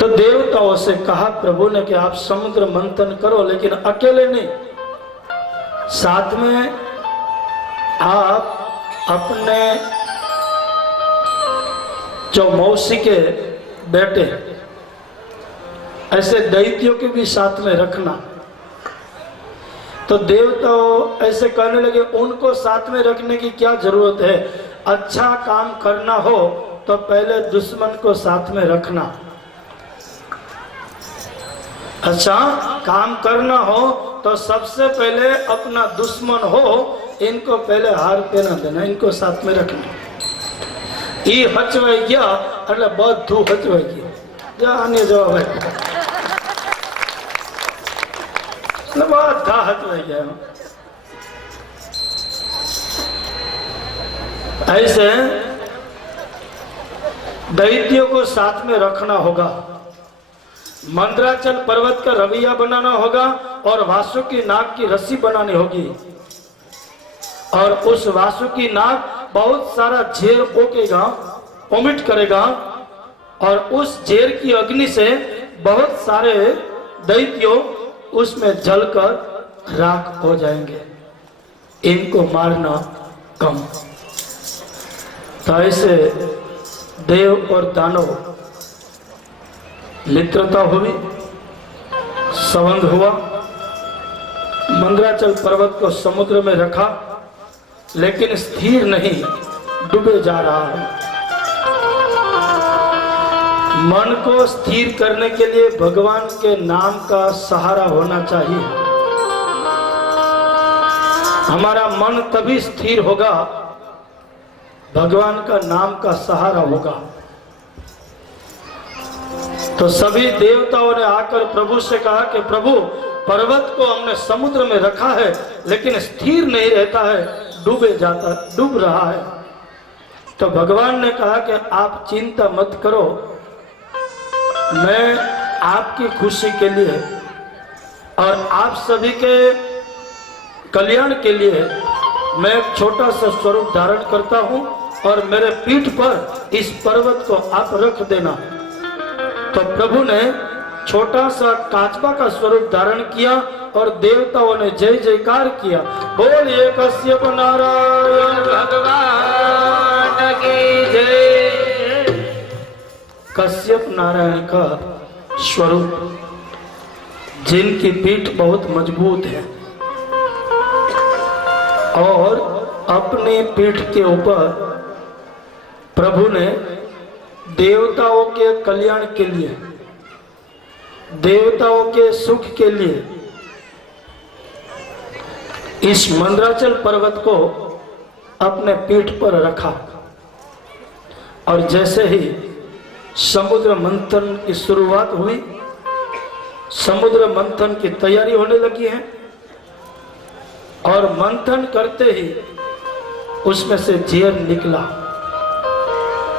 तो देवताओं से कहा प्रभु ने कि आप समुद्र मंथन करो, लेकिन अकेले नहीं, साथ में आप अपने जो मौसी के बेटे ऐसे दैत्यों के भी साथ में रखना। तो देवताओं ऐसे कहने लगे उनको साथ में रखने की क्या जरूरत है, अच्छा काम करना हो तो पहले दुश्मन को साथ में रखना। अच्छा काम करना हो तो सबसे पहले अपना दुश्मन हो इनको पहले हार पहना देना, इनको साथ में रखना। ये हचवाई गया એટલે બધું हचवाई गया। जा अन्य जवाब है બધા हचवाई गया। ऐसे दैत्यों को साथ में रखना होगा, मंदराचल पर्वत का रवैया बनाना होगा और वासुकी नाग की रस्सी बनानी होगी और उस वासुकी नाग बहुत सारा झेर ओकेगा, वोमिट करेगा और उस झेर की अग्नि से बहुत सारे दैत्यों उसमें जलकर राख हो जाएंगे। इनको मारना कम। तो ऐसे देव और दानव मित्रता हुई, संबंध हुआ, मंदराचल पर्वत को समुद्र में रखा, लेकिन स्थिर नहीं, डूबे जा रहा है। मन को स्थिर करने के लिए भगवान के नाम का सहारा होना चाहिए। हमारा मन तभी स्थिर होगा भगवान का नाम का सहारा होगा। तो सभी देवताओं ने आकर प्रभु से कहा कि प्रभु पर्वत को हमने समुद्र में रखा है लेकिन स्थिर नहीं रहता है, डूब रहा है। तो भगवान ने कहा कि आप चिंता मत करो, मैं आपकी खुशी के लिए और आप सभी के कल्याण के लिए मैं एक छोटा सा स्वरूप धारण करता हूँ और मेरे पीठ पर इस पर्वत को आप रख देना। तो प्रभु ने छोटा सा काचबा का स्वरूप धारण किया और देवताओं ने जय जयकार किया। बोलिए कश्यप नारायण भगवान की जय। कश्यप नारायण का स्वरूप, जिनकी पीठ बहुत मजबूत है और अपनी पीठ के ऊपर प्रभु ने देवताओं के कल्याण के लिए, देवताओं के सुख के लिए इस मंदराचल पर्वत को अपने पीठ पर रखा। और जैसे ही समुद्र मंथन की शुरुआत हुई, समुद्र मंथन की तैयारी होने लगी है और मंथन करते ही उसमें से झेर निकला।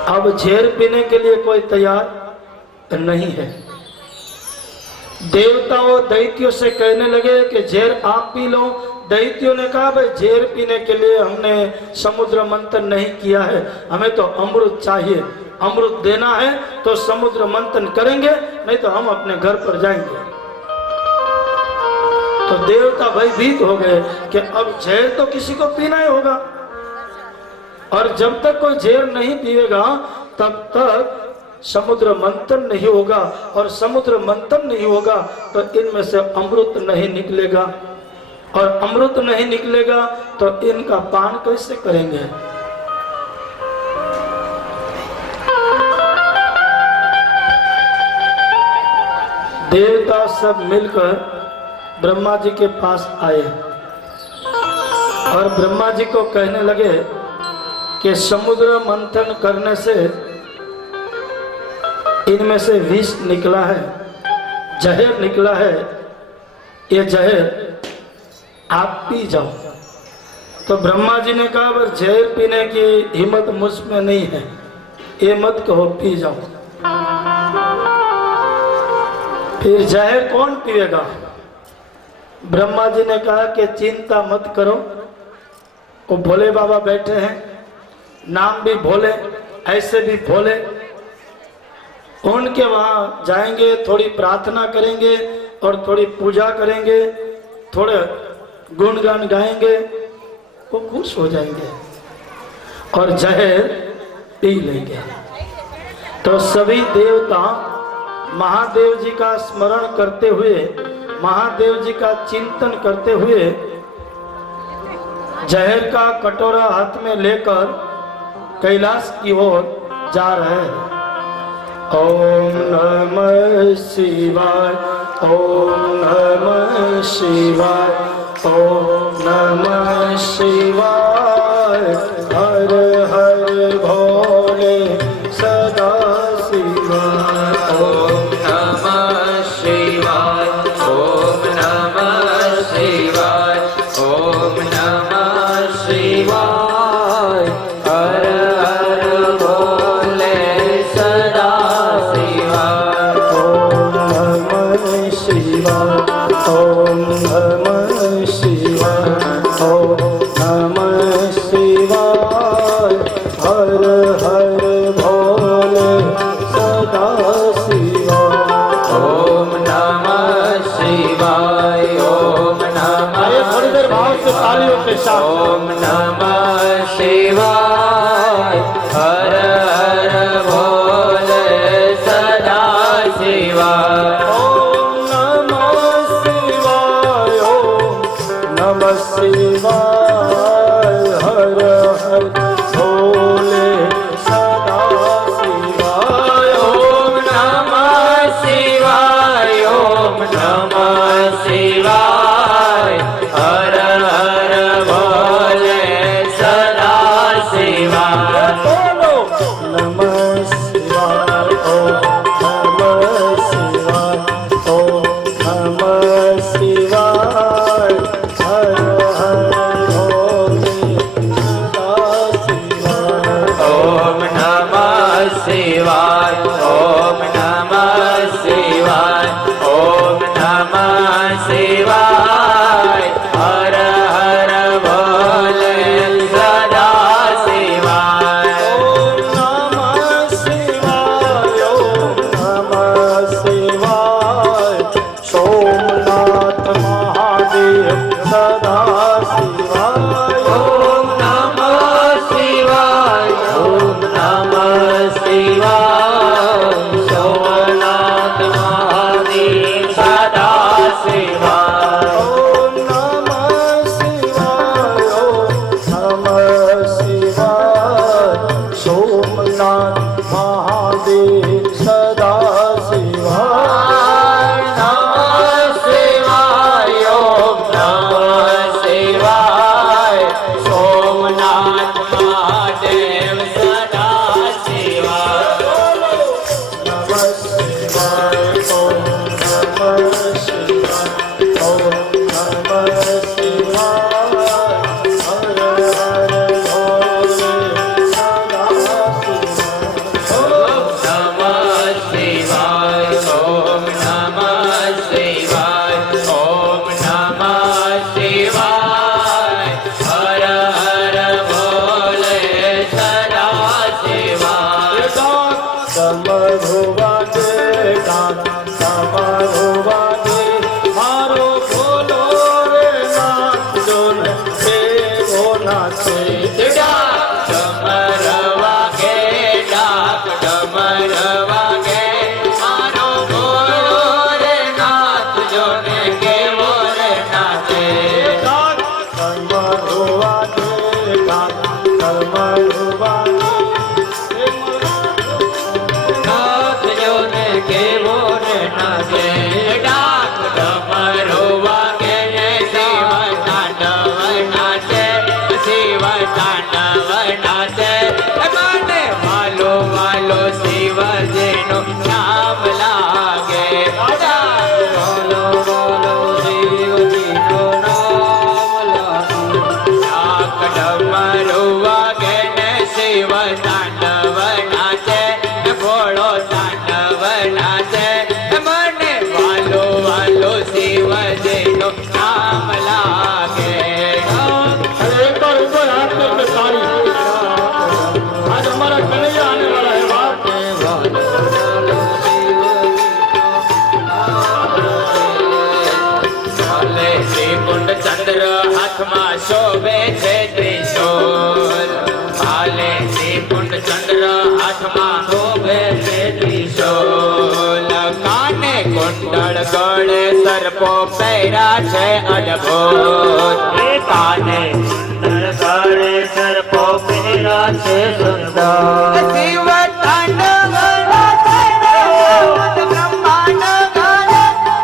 अब झेर पीने के लिए कोई तैयार नहीं है। देवताओं दैत्यों से कहने लगे कि झेर आप पी लो। दैत्यों ने कहा भाई झेर पीने के लिए हमने समुद्र मंथन नहीं किया है, हमें तो अमृत चाहिए, अमृत देना है तो समुद्र मंथन करेंगे, नहीं तो हम अपने घर पर जाएंगे। तो देवता भयभीत हो गए कि अब झेर तो किसी को पीना ही होगा, और जब तक कोई झेर नहीं पिएगा तब तक समुद्र मंथन नहीं होगा, और समुद्र मंथन नहीं होगा तो इनमें से अमृत नहीं निकलेगा, और अमृत नहीं निकलेगा तो इनका पान कैसे करेंगे। देवता सब मिलकर ब्रह्मा जी के पास आए और ब्रह्मा जी को कहने लगे कि समुद्र मंथन करने से इनमें से विष निकला है, जहर निकला है, ये जहर आप पी जाओ। तो ब्रह्मा जी ने कहा पर जहर पीने की हिम्मत मुझ में नहीं है, ये मत कहो, पी जाओ। फिर जहर कौन पिएगा? ब्रह्मा जी ने कहा कि चिंता मत करो, वो भोले बाबा बैठे हैं, नाम भी भोले, ऐसे भी भोले, उनके वहां जाएंगे, थोड़ी प्रार्थना करेंगे और थोड़ी पूजा करेंगे, थोड़े गुणगान गाएंगे, वो खुश हो जाएंगे और जहर पी लेंगे। तो सभी देवता महादेव जी का स्मरण करते हुए, महादेव जी का चिंतन करते हुए जहर का कटोरा हाथ में लेकर कैलाश की ओर जा रहे हैं। ओम नमः शिवाय, ओम नमः शिवाय, ओम नमः शिवाय, हर हर भोले सदा शिवाय। ओम नमः शिवाय, ओम नमः शिवाय, ओम नमः शिवाय, हर हर भोले सदा शिवाय। ओम नमः शिवाय, ओम नमः शिवाय, ओम नमः शिवाय, हर हर भोले सदा शिवाय। ओम नमः शिवाय, ओम नमः आइए थोड़ी देर भाव से तालियों के साथ। ओम नमः शिवाय, हर हर भोले सदा शिवाय। ओम नमः शिवाय, ओम नमः शिवाय, हर हर भोले सदा शिवाय। ओम नमः शिवाय, ओम नमः शिवाय, हर हर भोले सदा शिवाय। નાચે ડમર વાગે ડાક ડમર વાગે મારો ભોળો રે નાચજો ને કેવો રે નાચે ડમરો વાગે ડમરો વાગે નાચજો ને કેવો રે નાચે ડાક ડમરો વાગે ને શિવ તાંડવ નાચે શિવ તાંડવ નાચે મને વાલો વાલો શિવજીનું નામ લાગે વાલો વાલો શિવજીનું નામ લાગે ડાક ડમરો વાગે ને શિવ તાંડવ નાચે ભોળો તાંડવ નાચે મને વાલો વાલો શિવજીનું નામ લાગે अरे एक बार ऊपर हाथ करके तारी आज हमारा कन्हैया आने वाला है बाप ચાલે શ્રીકુંડ ચંદ્ર હાથમાં શોભે છે ત્રિશૂલ ચાલે શ્રીકુંડ ચંદ્ર હાથમાં શોભે છે ત્રિશૂલ કાને કુંડળ ગળે સર્પો પહેર્યા છે અદ્ભુત કાને કુંડળ ગળે સર્પો પહેર્યા છે સુંદર શિવ તાંડવ નાચે બ્રહ્માંડ ગાજે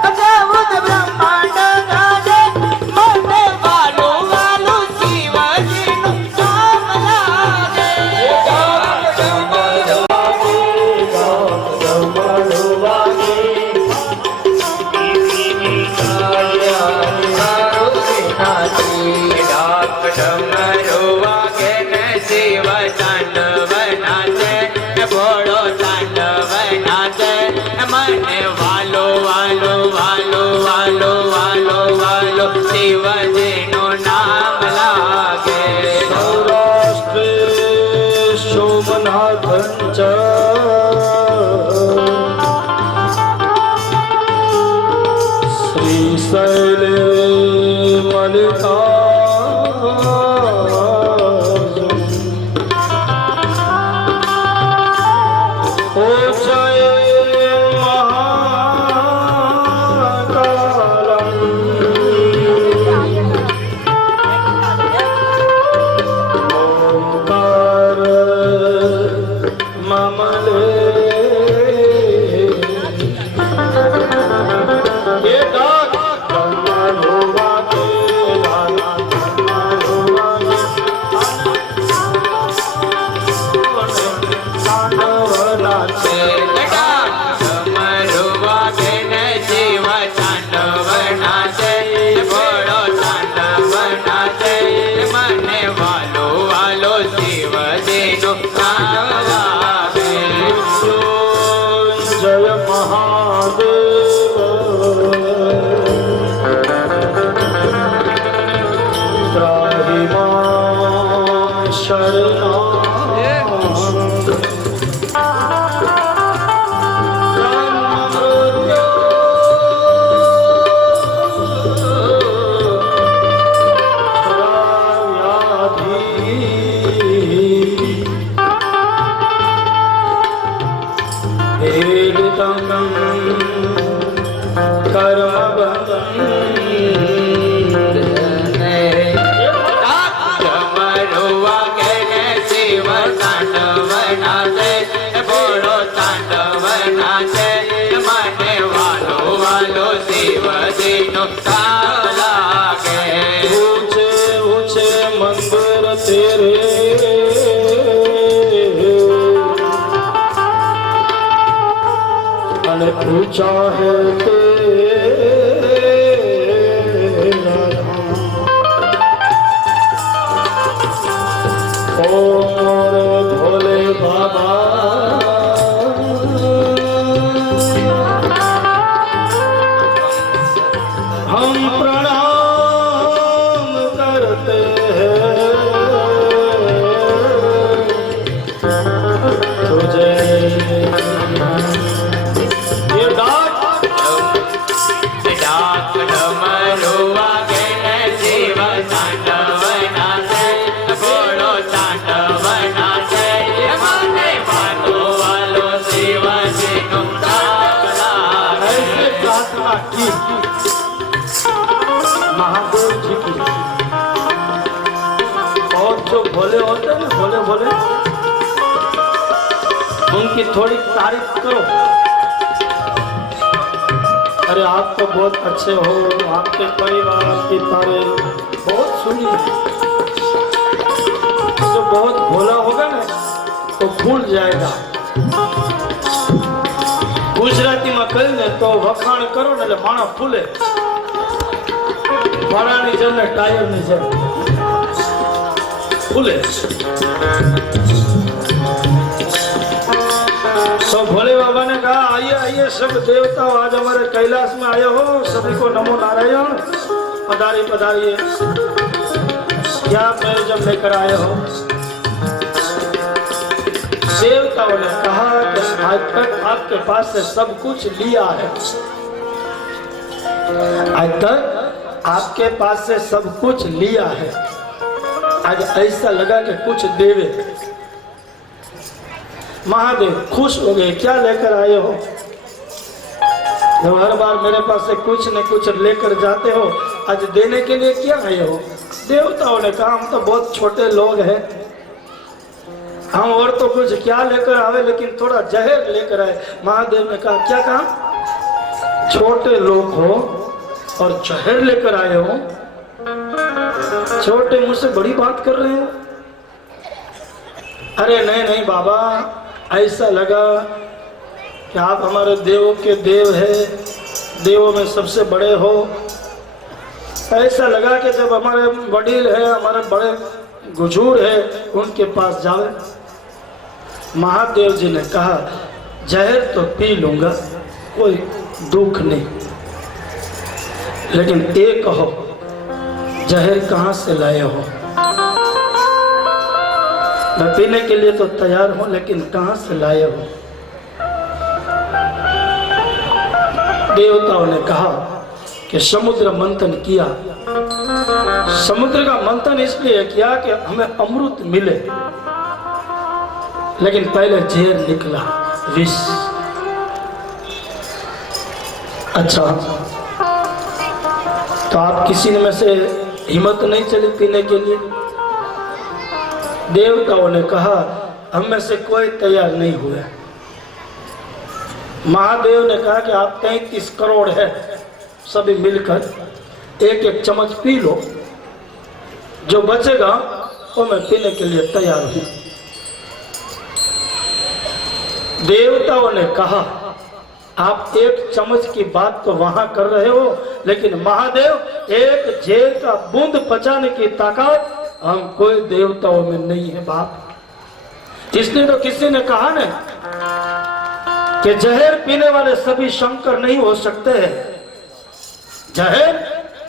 અદ્ભુત બ્રહ્માંડ ગાજે મને વાલો વાલો શિવજીનું નામ લાગે ડાક ડમરો વાગે ને શિવ તાંડવ નાચે ભોળો તાંડવ નાચે મને વાલો વાલો વાલો વાલો વાલો વાલો શિવજીનું નામ લાગે સૌરાષ્ટ્રે શોભનાથં ચ શ્રીશૈલે મલ્લિકાર્જુન ઓજય મહાકાલમ ઓંકાર મમલે એ ડાક ડમરો વાગે લાલા ડમરો વાગે તાંડવ નાચે ડાક ડમરો વાગે ને શિવ તાંડવ નાચે ભોળો તાંડવ નાચે મને વાલો વાલો શિવજીનું નામ લાગે જય મહાદેવ ત્રાહિ માં શરણાગત ડમરો વાગે ને શિવ તાંડવ નાચે ભોળો તાંડવ નાચે મને વાલો વાલો શિવજીનું નામ લાગે ऊंचे ऊंचे मंदिर तेरे अने ऊंचा है तेरा धाम। ओ मोरे भोले बाबा हम प्रणाम करते हैं तुझे। ये डाक ડાક ડમરો વાગે ને શિવ તાંડવ નાચે भोले होते हैं ना, भोले भोले, उनकी थोड़ी तारीफ करो। अरे आप तो बहुत अच्छे हो, आपके परिवार की तारीफ बहुत सुनी है। जो बहुत भोला होगा ना तो भूल जाएगा। गुजरातीમાં કહીને તો વખાણ કરો ને એટલે માણસ ફૂલે, વાળાની જેમ ને ટાયરની જેમ फूले। तो भोले बाबा ने कहा आइए आइए सब देवता आज हमारे कैलाश में आए हो, सभी को नमो नारायण, पधारिए पधारिए, क्या प्रयोजन लेकर आए हो। देवताओं ने कहा कि आज तक आपके पास से सब कुछ लिया है, आज तक आपके पास से सब कुछ लिया है, आज ऐसा लगा कि कुछ देवे। महादेव खुश हो गए, क्या लेकर आए हो। जब हर बार मेरे पास से कुछ न कुछ लेकर जाते हो, आज देने के लिए क्या आए हो। देवताओं ने कहा हम तो बहुत छोटे लोग हैं, हम और तो कुछ क्या लेकर आवे, लेकिन थोड़ा जहर लेकर आए। महादेव ने कहा क्या कहा, छोटे लोग हो और जहर लेकर आए हो, छोटे मुझसे बड़ी बात कर रहे हो। अरे नहीं नहीं बाबा, ऐसा लगा कि आप हमारे देवों के देव है, देवों में सबसे बड़े हो। ऐसा लगा कि जब हमारे वडील है, हमारे बड़े गुजूर है, उनके पास जावे। महादेव जी ने कहा जहर तो पी लूंगा, कोई दुख नहीं, लेकिन एक कहो जहर कहाँ से लाए हो। मैं पीने के लिए तो तैयार हूं, लेकिन कहाँ से लाए हो। देवताओं ने कहा कि समुद्र मंथन किया। समुद्र का मंथन इसलिए किया कि हमें अमृत मिले, लेकिन पहले जहर निकला, विष। अच्छा, तो आप किसी में से हिम्मत नहीं चली पीने के लिए। देवताओं ने कहा हम में से कोई तैयार नहीं हुए। महादेव ने कहा कि आप 33 करोड़ है, सभी मिलकर एक एक चम्मच पी लो, जो बचेगा वो मैं पीने के लिए तैयार हूं। देवताओं ने कहा आप एक चम्मच की बात तो वहां कर रहे हो, लेकिन महादेव एक झेल का बूंद पचाने की ताकत हम कोई देवताओं में नहीं है बाप। इसलिए तो किसी ने कहा ना कि जहर पीने वाले सभी शंकर नहीं हो सकते हैं। जहर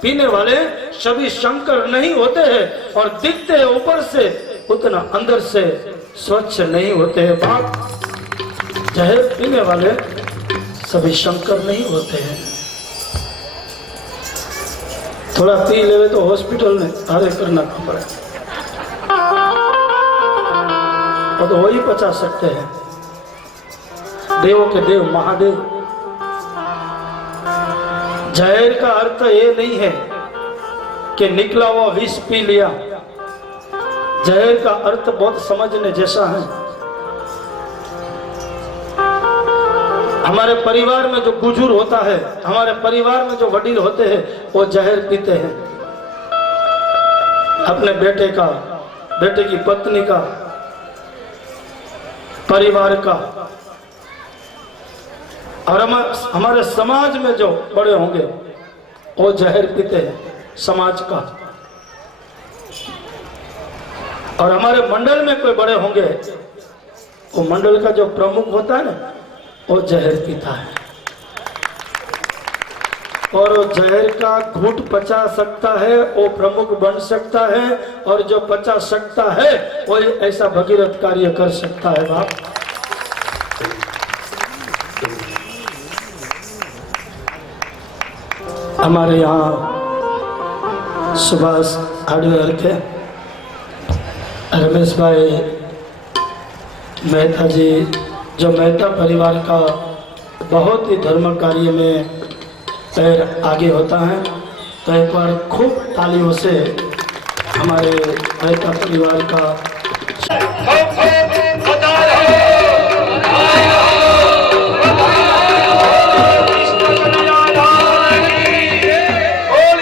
पीने वाले सभी शंकर नहीं होते हैं, और दिखते हैं ऊपर से, उतना अंदर से स्वच्छ नहीं होते हैं बाप। जहर पीने वाले सभी शंकर नहीं होते हैं। थोड़ा पी लेवे तो हॉस्पिटल में आगे करना पड़े, तो वही पचा सकते हैं। देवों के देव महादेव। जहर का अर्थ ये नहीं है कि निकला हुआ विष पी लिया। जहर का अर्थ बहुत समझने जैसा है। हमारे परिवार में जो बुजुर्ग होता है, हमारे परिवार में जो वडील होते हैं, वो जहर पीते हैं। अपने बेटे का, बेटे की पत्नी का, परिवार का, और हमारे समाज में जो बड़े होंगे वो जहर पीते हैं समाज का। और हमारे मंडल में कोई बड़े होंगे, वो मंडल का जो प्रमुख होता है ना, वो जहर पीता है। और वो जहर का घूंट पचा सकता है, वो प्रमुख बन सकता है, और जो पचा सकता है वही ऐसा भगीरथ कार्य कर सकता है बाप। हमारे यहाँ सुभाष हार्डवेयर के रमेश भाई मेहता जी, जो मेहता परिवार का बहुत ही धर्म कार्य में पैर आगे होता है, तो एक बार खूब तालियों से हमारे मेहता परिवार का